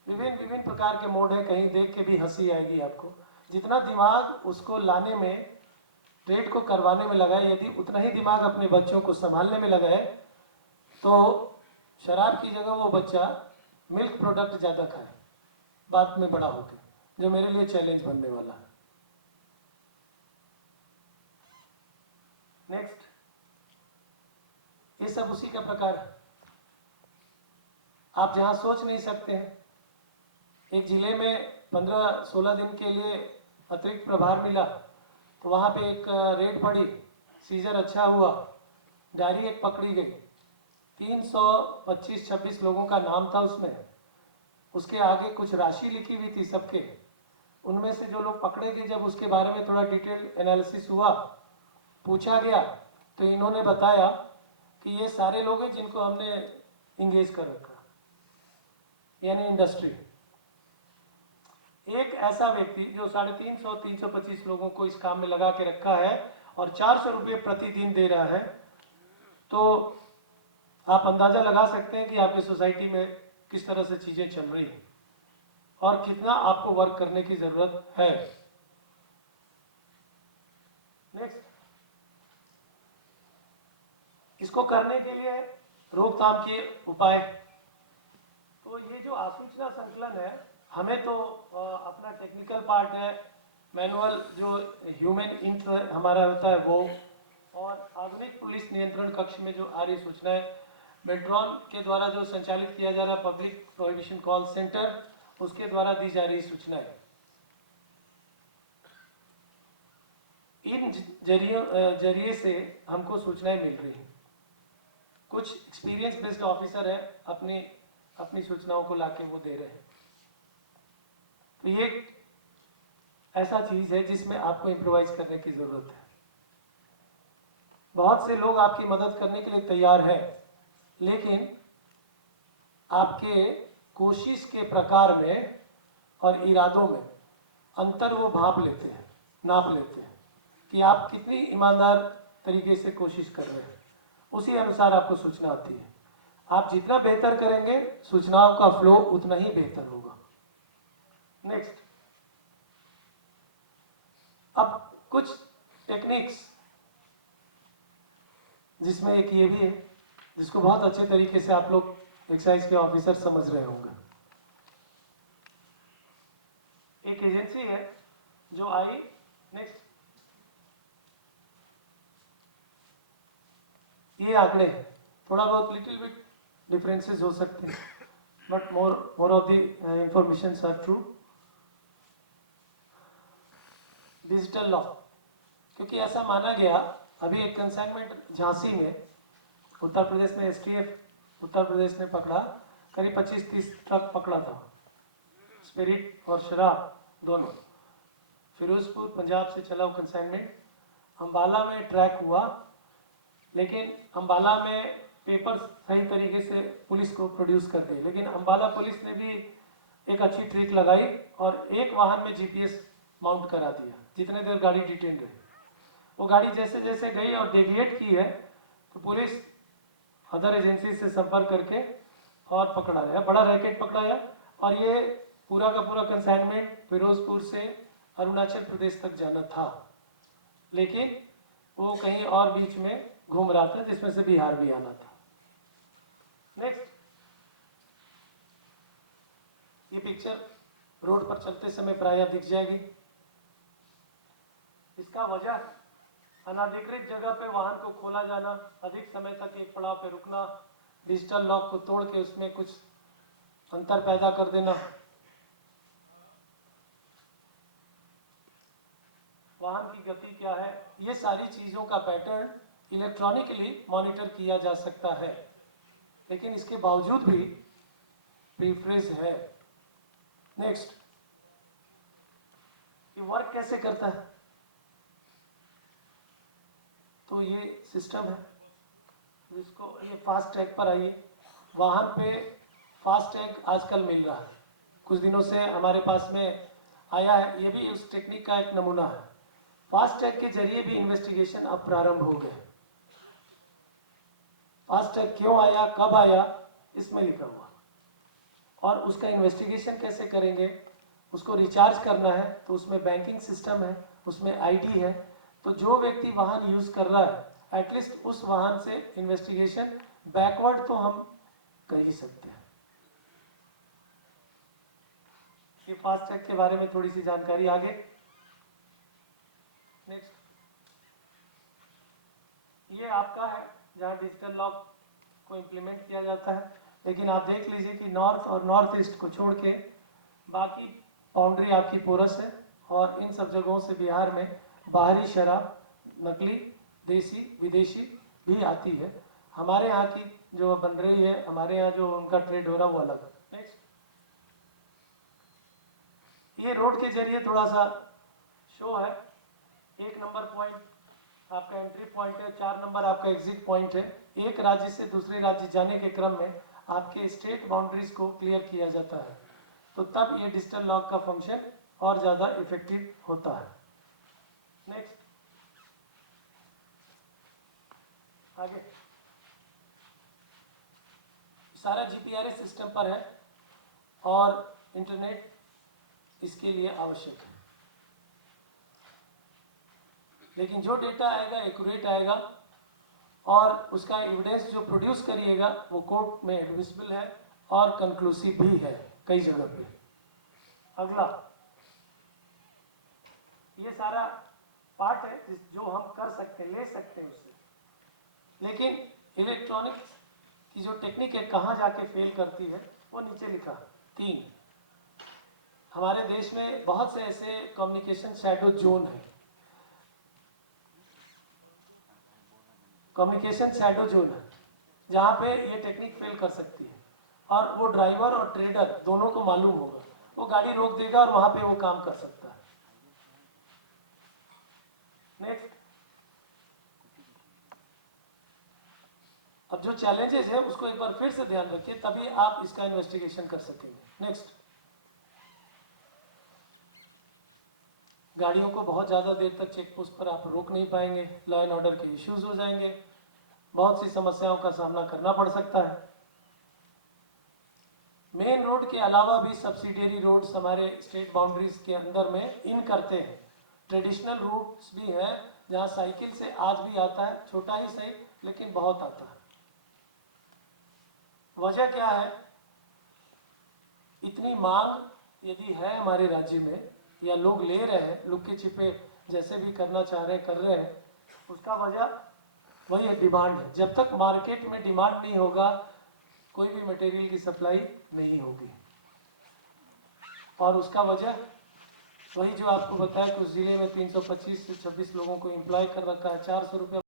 विभिन्न विभिन्न प्रकार के मोड है, कहीं देख के भी हंसी आएगी आपको। जितना दिमाग उसको लाने में, ट्रेड को करवाने में लगाए, यदि उतना ही दिमाग अपने बच्चों को संभालने में लगाए, तो शराब की जगह वो बच्चा मिल्क प्रोडक्ट ज़्यादा खाए बाद में बड़ा होकर, जो मेरे लिए चैलेंज बनने वाला है। नेक्स्ट, ये सब उसी का प्रकार है। आप जहां सोच नहीं सकते हैं, एक जिले में 15-16 दिन के लिए अतिरिक्त प्रभार मिला, तो वहां पे एक रेड पड़ी, सीजर अच्छा हुआ, डायरी एक पकड़ी गई, 325-26 लोगों का नाम था उसमें, उसके आगे कुछ राशि लिखी हुई थी सबके। उनमें से जो लोग पकड़े गए, जब उसके बारे में थोड़ा डिटेल एनालिसिस हुआ, पूछा गया, तो इन्होंने बताया कि ये सारे लोग हैं जिनको हमने इंगेज कर रखा, यानी इंडस्ट्री। एक ऐसा व्यक्ति जो 350-325 लोगों को इस काम में लगा के रखा है और 400 रुपये प्रतिदिन दे रहा है, तो आप अंदाजा लगा सकते हैं कि आपकी सोसाइटी में किस तरह से चीजें चल रही हैं और कितना आपको वर्क करने की जरूरत है। नेक्स्ट, इसको करने के लिए रोकथाम के उपाय। तो ये जो आसूचना संकलन है, हमें तो अपना टेक्निकल पार्ट है, मैनुअल जो ह्यूमन इंट हमारा होता है वो, और आधुनिक पुलिस नियंत्रण कक्ष में जो आ रही सूचनाएं, मेट्रॉन के द्वारा जो संचालित किया जा रहा पब्लिक प्रोहिबिशन कॉल सेंटर, उसके द्वारा दी जा रही सूचनाएं, इन जरिए से हमको सूचनाएं मिल रही हैं। कुछ एक्सपीरियंस बेस्ड ऑफिसर है, अपनी सूचनाओं को लाके वो दे रहे हैं। तो ये ऐसा चीज है जिसमें आपको इम्प्रोवाइज करने की जरूरत है। बहुत से लोग आपकी मदद करने के लिए तैयार है, लेकिन आपके कोशिश के प्रकार में और इरादों में अंतर वो भाप लेते हैं, नाप लेते हैं कि आप कितनी ईमानदार तरीके से कोशिश कर रहे हैं, उसी अनुसार आपको सूचना आती है। आप जितना बेहतर करेंगे सूचनाओं का फ्लो उतना ही बेहतर होगा। नेक्स्ट, अब कुछ टेक्निक्स जिसमें एक ये भी है जिसको बहुत अच्छे तरीके से आप लोग एक्साइज के ऑफिसर समझ रहे होंगे। एक एजेंसी है जो आई, नेक्स्ट, ये आंकड़े हैं, थोड़ा बहुत लिटिल बिट डिफरेंसेस हो सकते हैं but more of the information are true. Digital law, क्योंकि ऐसा माना गया, अभी एक कंसाइनमेंट झांसी में उत्तर प्रदेश में एसटीएफ उत्तर प्रदेश ने पकड़ा, करीब 25-30 ट्रक पकड़ा था, स्पिरिट और शराब दोनों। फिरोजपुर पंजाब से चला वो कंसाइनमेंट, अम्बाला में ट्रैक हुआ, लेकिन अम्बाला में पेपर सही तरीके से पुलिस को प्रोड्यूस कर दिए, लेकिन अम्बाला पुलिस ने भी एक अच्छी ट्रिक लगाई और एक वाहन में जीपीएस माउंट करा दिया जितने देर गाड़ी डिटेन रही। वो गाड़ी जैसे जैसे गई और डेविएट की है तो पुलिस अदर एजेंसी से संपर्क करके और पकड़ा गया, बड़ा रैकेट पकड़ा गया। और ये पूरा का पूरा कंसाइनमेंट फिरोजपुर से अरुणाचल प्रदेश तक जाना था, लेकिन वो कहीं और बीच में घूम रहा था जिसमें से बिहार भी आना था। नेक्स्ट, ये पिक्चर रोड पर चलते समय प्रायः दिख जाएगी। इसका वजह अनाधिकृत जगह पे वाहन को खोला जाना, अधिक समय तक एक पड़ाव पे रुकना, डिजिटल लॉक को तोड़ के उसमें कुछ अंतर पैदा कर देना, वाहन की गति क्या है, ये सारी चीज़ों का पैटर्न इलेक्ट्रॉनिकली मॉनिटर किया जा सकता है, लेकिन इसके बावजूद भी प्रीफ्रेज है। नेक्स्ट, ये वर्क कैसे करता है? तो ये सिस्टम है जिसको, ये फास्ट टैग पर आइए, वाहन पे फास्ट टैग आजकल मिल रहा है, कुछ दिनों से हमारे पास में आया है, ये भी उस टेक्निक का एक नमूना है। फास्ट टैग के जरिए भी इन्वेस्टिगेशन अब प्रारंभ हो गए। फास्ट टैग क्यों आया, कब आया, इसमें लिखा हुआ, और उसका इन्वेस्टिगेशन कैसे करेंगे, उसको रिचार्ज करना है तो उसमें बैंकिंग सिस्टम है, उसमें आईडी है, तो जो व्यक्ति वाहन यूज कर रहा है एटलीस्ट उस वाहन से इन्वेस्टिगेशन बैकवर्ड तो हम कर ही सकते हैं। ये फास्ट टैग के बारे में थोड़ी सी जानकारी आगे। नेक्स्ट, ये आपका है जहां डिजिटल लॉक को इम्प्लीमेंट किया जाता है, लेकिन आप देख लीजिए कि नॉर्थ और नॉर्थ ईस्ट को छोड़ के बाकी बाउंड्री आपकी पोरस है, और इन सब जगहों से बिहार में बाहरी शराब, नकली, देसी, विदेशी भी आती है। हमारे यहाँ की जो बन रही है, हमारे यहाँ जो उनका ट्रेड हो रहा है वो अलग है। नेक्स्ट, ये रोड के जरिए थोड़ा सा शो है। 1 नंबर पॉइंट आपका एंट्री पॉइंट है, 4 नंबर आपका एग्जिट पॉइंट है। एक राज्य से दूसरे राज्य जाने के क्रम में आपके स्टेट बाउंड्रीज को क्लियर किया जाता है, तो तब ये डिजिटल लॉक का फंक्शन और ज़्यादा इफेक्टिव होता है। नेक्स्ट, आगे, सारा जीपीआरएस सिस्टम पर है और इंटरनेट इसके लिए आवश्यक है, लेकिन जो डेटा आएगा एक्यूरेट आएगा और उसका एविडेंस जो प्रोड्यूस करिएगा वो कोर्ट में एडमिसिबल है और कंक्लूसिव भी है कई जगह पे। अगला, ये सारा पार्ट है जो हम कर सकते हैं, ले सकते हैं उससे, लेकिन इलेक्ट्रॉनिक्स की जो टेक्निक है कहाँ जाके फेल करती है वो नीचे लिखा। 3, हमारे देश में बहुत से ऐसे कम्युनिकेशन शैडो जोन है, कम्युनिकेशन शैडो जोन है जहाँ पे ये टेक्निक फेल कर सकती है, और वो ड्राइवर और ट्रेडर दोनों को मालूम होगा, वो गाड़ी रोक देगा और वहाँ पे वो काम कर सकता है। नेक्स्ट, अब जो चैलेंजेस है उसको एक बार फिर से ध्यान रखिए, तभी आप इसका इन्वेस्टिगेशन कर सकेंगे। नेक्स्ट, गाड़ियों को बहुत ज़्यादा देर तक चेक पोस्ट पर आप रोक नहीं पाएंगे, लॉ एंड ऑर्डर के इश्यूज हो जाएंगे, बहुत सी समस्याओं का सामना करना पड़ सकता है। मेन रोड के अलावा भी सब्सिडियरी रोड्स हमारे स्टेट बाउंड्रीज के अंदर में इन करते हैं। ट्रेडिशनल रूट्स भी हैं जहां साइकिल से आज भी आता है, छोटा ही सही लेकिन बहुत आता है। वजह क्या है? इतनी मांग यदि है हमारे राज्य में या लोग ले रहे हैं, लुक्के छिपे जैसे भी करना चाह रहे हैं कर रहे हैं, उसका वजह वही है, डिमांड है। जब तक मार्केट में डिमांड नहीं होगा कोई भी मटेरियल की सप्लाई नहीं होगी। और उसका वजह वही जो आपको बताया, कुछ ज़िले में 325 से 26 लोगों को एम्प्लॉय कर रखा है, 400 रुपये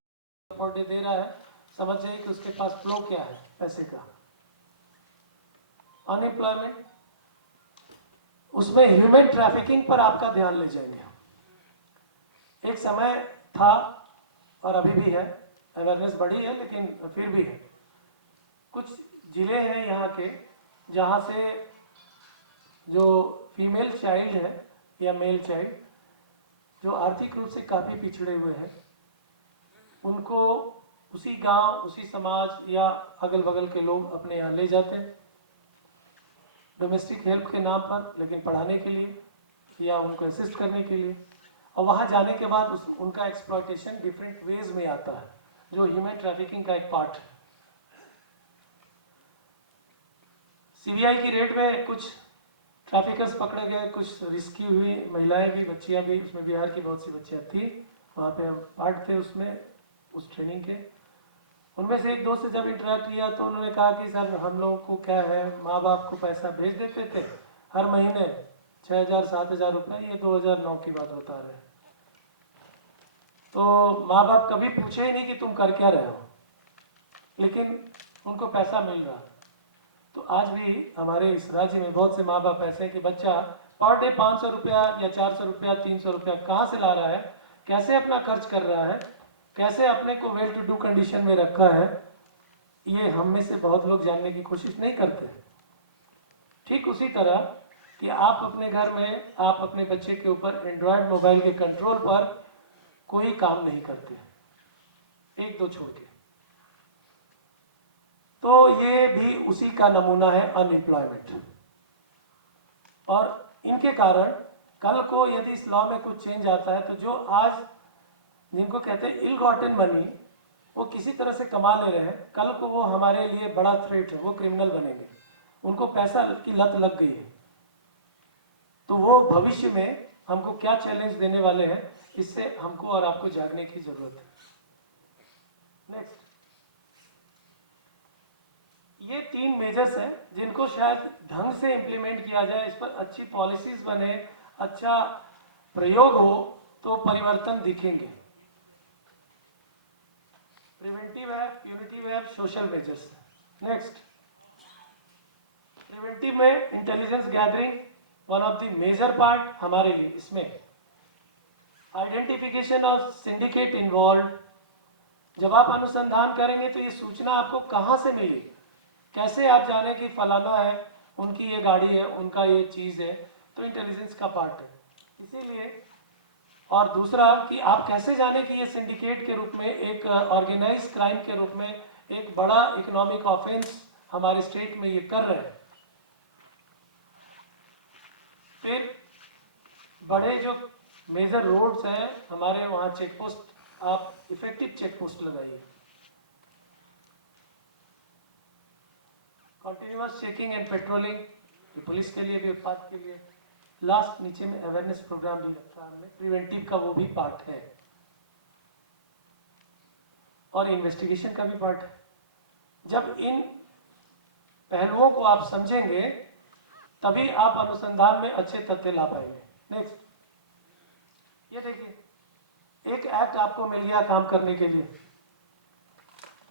पर डे दे रहा है। समझ जाइए कि उसके पास फ्लो क्या है पैसे का। अनएम्प्लॉयमेंट, उसमें ह्यूमन ट्रैफिकिंग पर आपका ध्यान ले जाएंगे। एक समय था और अभी भी है, अवेयरनेस बढ़ी है लेकिन फिर भी है। कुछ जिले हैं यहाँ के जहाँ से जो फीमेल चाइल्ड है या मेल चाइल्ड जो आर्थिक रूप से काफ़ी पिछड़े हुए हैं, उनको उसी गांव, उसी समाज या अगल बगल के लोग अपने यहाँ ले जाते हैं डोमेस्टिक हेल्प के नाम पर, लेकिन पढ़ाने के लिए या उनको असिस्ट करने के लिए। और वहाँ जाने के बाद उनका एक्सप्लॉयटेशन डिफरेंट वेज में आता है, जो ह्यूमन ट्रैफिकिंग का एक पार्ट है। सीबीआई की रेड में कुछ ट्रैफिकर्स पकड़े गए, कुछ रिस्क्यू हुई, महिलाएं भी, बच्चियां भी, उसमें बिहार की बहुत सी बच्चियां थी, वहाँ पे हम पार्ट थे उसमें, उस ट्रेनिंग के। उनमें से एक दोस्त से जब इंटरेक्ट किया तो उन्होंने कहा कि सर हम लोगों को क्या है, माँ बाप को पैसा भेज देते थे हर महीने 6,000 7,000 रुपये, ये 2009 की बात बता रहे हैं। तो माँ बाप कभी पूछे ही नहीं कि तुम कर क्या रहे हो, लेकिन उनको पैसा मिल रहा। तो आज भी हमारे इस राज्य में बहुत से माँ बाप ऐसे हैं कि बच्चा पर डे 500 रुपया या 400 रुपया 300 रुपया कहाँ से ला रहा है, कैसे अपना खर्च कर रहा है, कैसे अपने को वेल टू डू कंडीशन में रखा है, ये हम में से बहुत लोग जानने की कोशिश नहीं करते। ठीक उसी तरह कि आप अपने घर में आप अपने बच्चे के ऊपर एंड्रॉयड मोबाइल के कंट्रोल पर कोई काम नहीं करते, एक दो छोड़ के। तो ये भी उसी का नमूना है, अनएम्प्लॉयमेंट। और इनके कारण कल को यदि इस लॉ में कुछ चेंज आता है तो जो आज जिनको कहते हैं इल गॉटन मनी, वो किसी तरह से कमा ले रहे हैं, कल को वो हमारे लिए बड़ा थ्रेट है, वो क्रिमिनल बनेंगे, उनको पैसा की लत लग गई है। तो वो भविष्य में हमको क्या चैलेंज देने वाले हैं, इससे हमको और आपको जागने की जरूरत है। नेक्स्ट, ये 3 मेजर्स हैं जिनको शायद ढंग से इंप्लीमेंट किया जाए, इस पर अच्छी पॉलिसीज बने, अच्छा प्रयोग हो तो परिवर्तन दिखेंगे। प्रिवेंटिव है, प्यूनिटिव है, सोशल मेजर्स। नेक्स्ट, प्रिवेंटिव में intelligence gathering one of the major part हमारे लिए। इसमें आइडेंटिफिकेशन ऑफ सिंडिकेट इन्वॉल्व, जब आप अनुसंधान करेंगे तो ये सूचना आपको कहाँ से मिली, कैसे आप जाने कि फलाना है, उनकी ये गाड़ी है, उनका ये चीज़ है, तो इंटेलिजेंस का पार्ट है। इसीलिए, और दूसरा कि आप कैसे जाने कि ये सिंडिकेट के रूप में, एक ऑर्गेनाइज क्राइम के रूप में एक बड़ा इकोनॉमिक ऑफेंस हमारे स्टेट में ये कर रहे हैं। फिर बड़े जो मेजर रोड्स हैं हमारे, वहाँ चेक पोस्ट, आप इफेक्टिव चेक पोस्ट लगाइए, continuous checking and patrolling, police के लिए भी, उत्पाद के लिए। लास्ट नीचे में अवेयरनेस प्रोग्राम भी रखा है हमने, प्रिवेंटिव का वो भी पार्ट है, और इन्वेस्टिगेशन का भी पार्ट है। जब इन पहलुओं को आप समझेंगे तभी आप अनुसंधान में अच्छे तथ्य ला पाएंगे। नेक्स्ट, ये देखिए, एक एक्ट आपको मिल गया काम करने के लिए।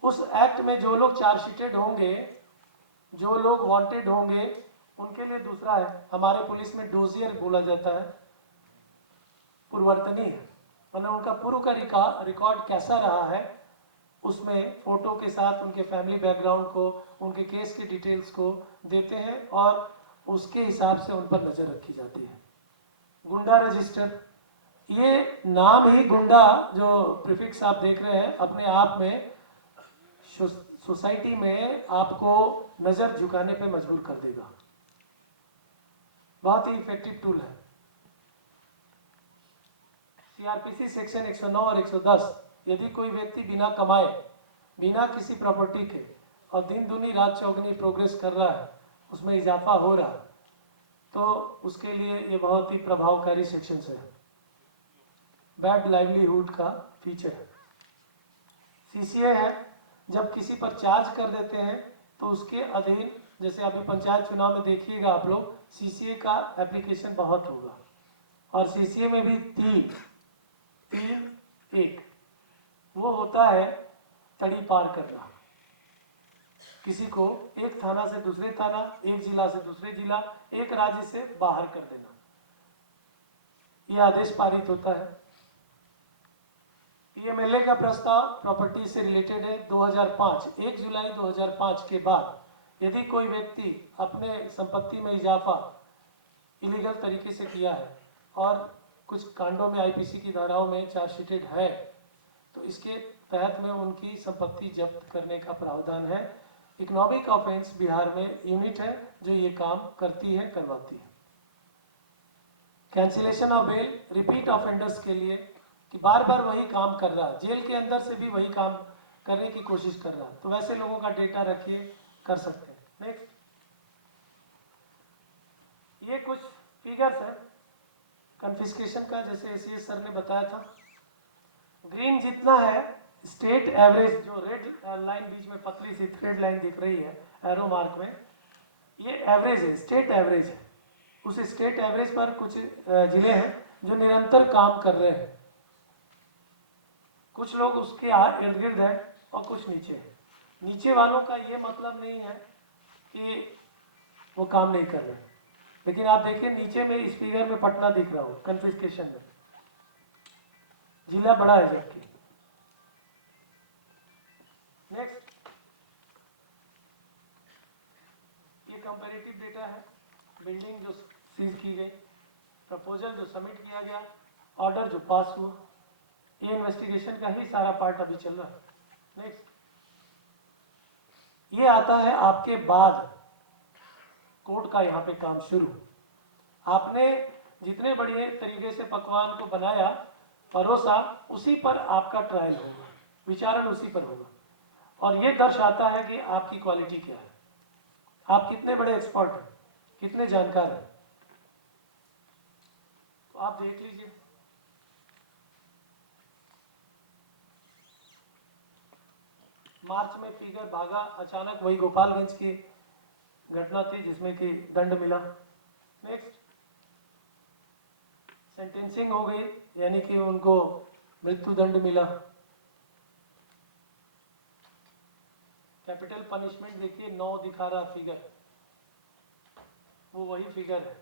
उस एक्ट में जो लोग चार्जशीटेड होंगे, जो लोग वांटेड होंगे, उनके लिए दूसरा है। हमारे पुलिस में डोजियर बोला जाता है, पूर्ववर्तनी है, मतलब उनका पूर्व का रिकॉर्ड कैसा रहा है, उसमें फोटो के साथ उनके फैमिली बैकग्राउंड को, उनके केस के डिटेल्स को देते हैं और उसके हिसाब से उन पर नज़र रखी जाती है। गुंडा रजिस्टर, ये नाम ही गुंडा, जो प्रीफिक्स आप देख रहे हैं, अपने आप में सोसाइटी में आपको नज़र झुकाने पे मजबूर कर देगा। बहुत ही इफेक्टिव टूल है। सीआरपीसी सेक्शन 109 और 110, यदि कोई व्यक्ति बिना कमाए, बिना किसी प्रॉपर्टी के और दिन दूनी रात चौगुनी प्रोग्रेस कर रहा है, उसमें इजाफा हो रहा है, तो उसके लिए ये बहुत ही प्रभावकारी सेक्शन है। बैड लाइवलीहुड का फीचर है। सीसीए है, जब किसी पर चार्ज कर देते हैं तो उसके अधीन, जैसे अभी पंचायत चुनाव में देखिएगा आप लोग, सीसीए का एप्लीकेशन बहुत होगा। और सीसीए में भी तीन एक वो होता है तड़ी पार करना, किसी को एक थाना से दूसरे थाना, एक जिला से दूसरे जिला, एक राज्य से बाहर कर देना, यह आदेश पारित होता है। पीएमएलए का प्रस्ताव प्रॉपर्टी से रिलेटेड है। 2005 1 जुलाई 2005 के बाद यदि कोई व्यक्ति अपने संपत्ति में इजाफा इलीगल तरीके से किया है और कुछ कांडों में आईपीसी की धाराओं में चार्जशीटेड है, तो इसके तहत में उनकी संपत्ति जब्त करने का प्रावधान है। इकोनॉमिक ऑफेंस बिहार में यूनिट है जो ये काम करती है, करवाती है। Cancellation of bail repeat offenders के लिए, कि बार बार वही काम कर रहा है, जेल के अंदर से भी वही काम करने की कोशिश कर रहा है, तो वैसे लोगों का डेटा रखिए, कर सकते हैं। नेक्स्ट, ये कुछ फिगर्स है कन्फिस्केशन का, जैसे एसीएस सर ने बताया था। ग्रीन जितना है स्टेट एवरेज, जो रेड लाइन बीच में पतली सी थ्रेड लाइन दिख रही है एरो मार्क में, ये एवरेज है, स्टेट एवरेज है। उस स्टेट एवरेज पर कुछ जिले हैं जो निरंतर काम कर रहे हैं, कुछ लोग उसके इर्द गिर्द है और कुछ नीचे है। नीचे वालों का ये मतलब नहीं है कि वो काम नहीं कर रहे, लेकिन आप देखिए नीचे में इस फिगर में पटना दिख रहा हो कन्फिस्केशन में, जिला बड़ा है जबकि। नेक्स्ट, ये कंपैरेटिव डेटा है, बिल्डिंग जो सीज की गई, प्रपोजल जो सबमिट किया गया, ऑर्डर जो पास हुआ, ये इन्वेस्टिगेशन का ही सारा पार्ट अभी चल रहा है। नेक्स्ट, ये आता है आपके बाद कोर्ट का यहाँ पे काम शुरू। आपने जितने बढ़िया तरीके से पकवान को बनाया, परोसा, उसी पर आपका ट्रायल होगा, विचारण उसी पर होगा, और ये दर्शाता है कि आपकी क्वालिटी क्या है, आप कितने बड़े एक्सपर्ट हैं, कितने जानकार हैं। तो आप देख लीजिए, मार्च में फिगर भागा, अचानक वही गोपालगंज की घटना थी जिसमें कि दंड मिला। नेक्स्ट, सेंटेंसिंग हो गई, यानी कि उनको मृत्यु दंड मिला। कैपिटल पनिशमेंट देखिए 9 दिखा रहा फिगर, वो वही फिगर है।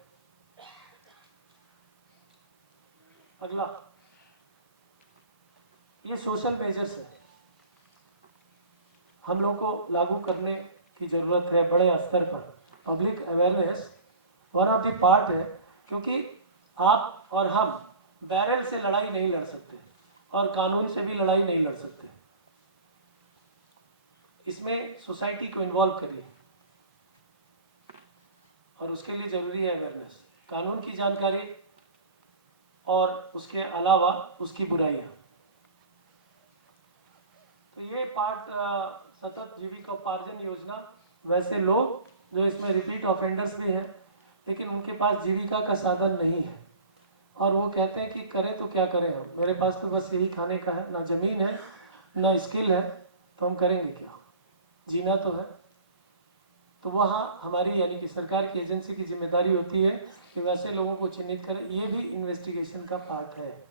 अगला, ये सोशल मेजर्स है, हम लोग को लागू करने की जरूरत है बड़े स्तर पर। Public awareness one of the part है, क्योंकि आप और हम बैरल से लड़ाई नहीं लड़ सकते और कानून से भी लड़ाई नहीं लड़ सकते। इसमें सोसाइटी को इन्वॉल्व करिए और उसके लिए जरूरी है अवेयरनेस, कानून की जानकारी और उसके अलावा उसकी बुराइयां। तो ये पार्ट सतत जीविकोपार्जन योजना, वैसे लोग जो इसमें रिपीट ऑफेंडर्स भी हैं, लेकिन उनके पास जीविका का साधन नहीं है और वो कहते हैं कि करें तो क्या करें, हम, मेरे पास तो बस यही खाने का है, ना ज़मीन है ना स्किल है, तो हम करेंगे क्या, जीना तो है। तो वहाँ हमारी यानी कि सरकार की एजेंसी की जिम्मेदारी होती है कि वैसे लोगों को चिन्हित करें। ये भी इन्वेस्टिगेशन का पार्ट है,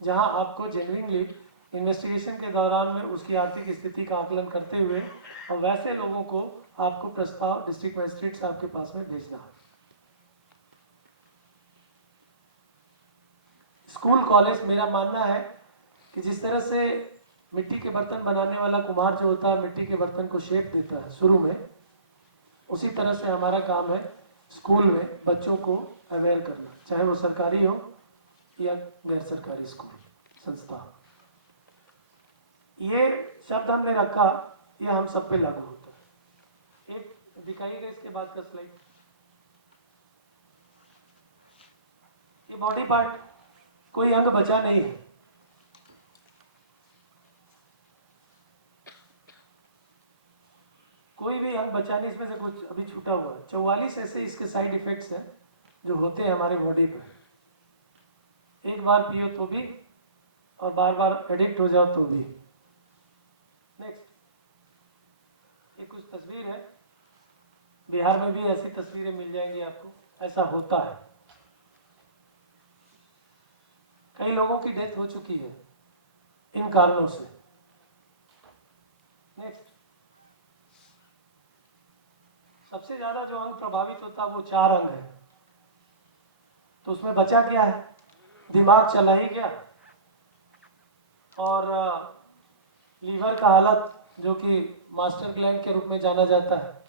जहाँ आपको जेन्युइनली इन्वेस्टिगेशन के दौरान में उसकी आर्थिक स्थिति का आकलन करते हुए और वैसे लोगों को आपको प्रस्ताव डिस्ट्रिक्ट मजिस्ट्रेट साहब के पास में भेजना है। स्कूल कॉलेज, मेरा मानना है कि जिस तरह से मिट्टी के बर्तन बनाने वाला कुम्हार जो होता है मिट्टी के बर्तन को शेप देता है शुरू में, उसी तरह से हमारा काम है स्कूल में बच्चों को अवेयर करना, चाहे वो सरकारी हो या गैर सरकारी स्कूल संस्था। ये शब्द हमने रखा, ये हम सब पे लागू होता है। एक दिखाइएगा इसके बाद का स्लाइड। ये बॉडी पार्ट कोई अंग बचा नहीं है, कोई भी अंग बचा नहीं, इसमें से कुछ अभी छूटा हुआ है। 44 ऐसे इसके साइड इफेक्ट्स हैं जो होते हैं हमारे बॉडी पर। एक बार पियो तो भी और बार बार एडिक्ट हो जाओ तो भी। नेक्स्ट, ये कुछ तस्वीर है, बिहार में भी ऐसी तस्वीरें मिल जाएंगी आपको। ऐसा होता है, कई लोगों की डेथ हो चुकी है इन कारणों से। नेक्स्ट, सबसे ज्यादा जो अंग प्रभावित होता है वो 4 अंग है, तो उसमें बचा क्या है? दिमाग चला ही गया, और लीवर का हालत जो कि मास्टर ग्लैंड के रूप में जाना जाता है,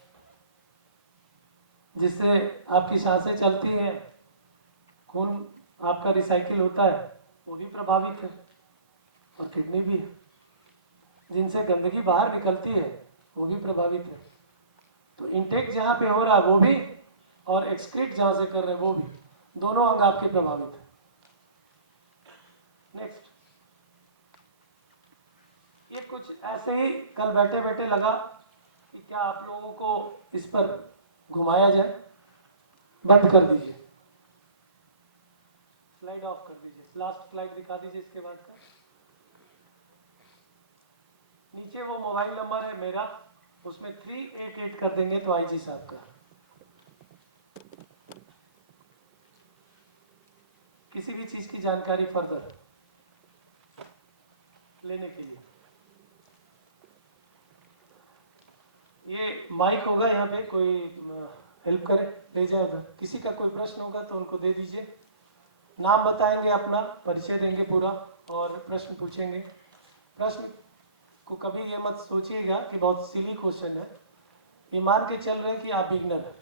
जिससे आपकी सांसें चलती हैं, खून आपका रिसाइकिल होता है, वो भी प्रभावित है, और किडनी भी है, जिनसे गंदगी बाहर निकलती है वो भी प्रभावित है। तो इंटेक जहाँ पे हो रहा है वो भी, और एक्सक्रीट जहाँ से कर रहे हैं वो भी, दोनों अंग आपके प्रभावित है। नेक्स्ट, ये कुछ ऐसे ही कल बैठे बैठे लगा कि क्या आप लोगों को इस पर घुमाया जाए। बंद कर दीजिए, स्लाइड ऑफ कर दीजिए, लास्ट स्लाइड दिखा दीजिए इसके बाद का। नीचे वो मोबाइल नंबर है मेरा, उसमें 388 कर देंगे तो आईजी साहब का, किसी भी चीज की जानकारी फर्दर लेने के लिए। ये माइक होगा यहाँ पे, कोई हेल्प करे ले जाए उधर। किसी का कोई प्रश्न होगा तो उनको दे दीजिए, नाम बताएंगे, अपना परिचय देंगे पूरा और प्रश्न पूछेंगे। प्रश्न को कभी ये मत सोचिएगा कि बहुत सिली क्वेश्चन है, ये मान के चल रहे हैं कि आप बिगनर हैं।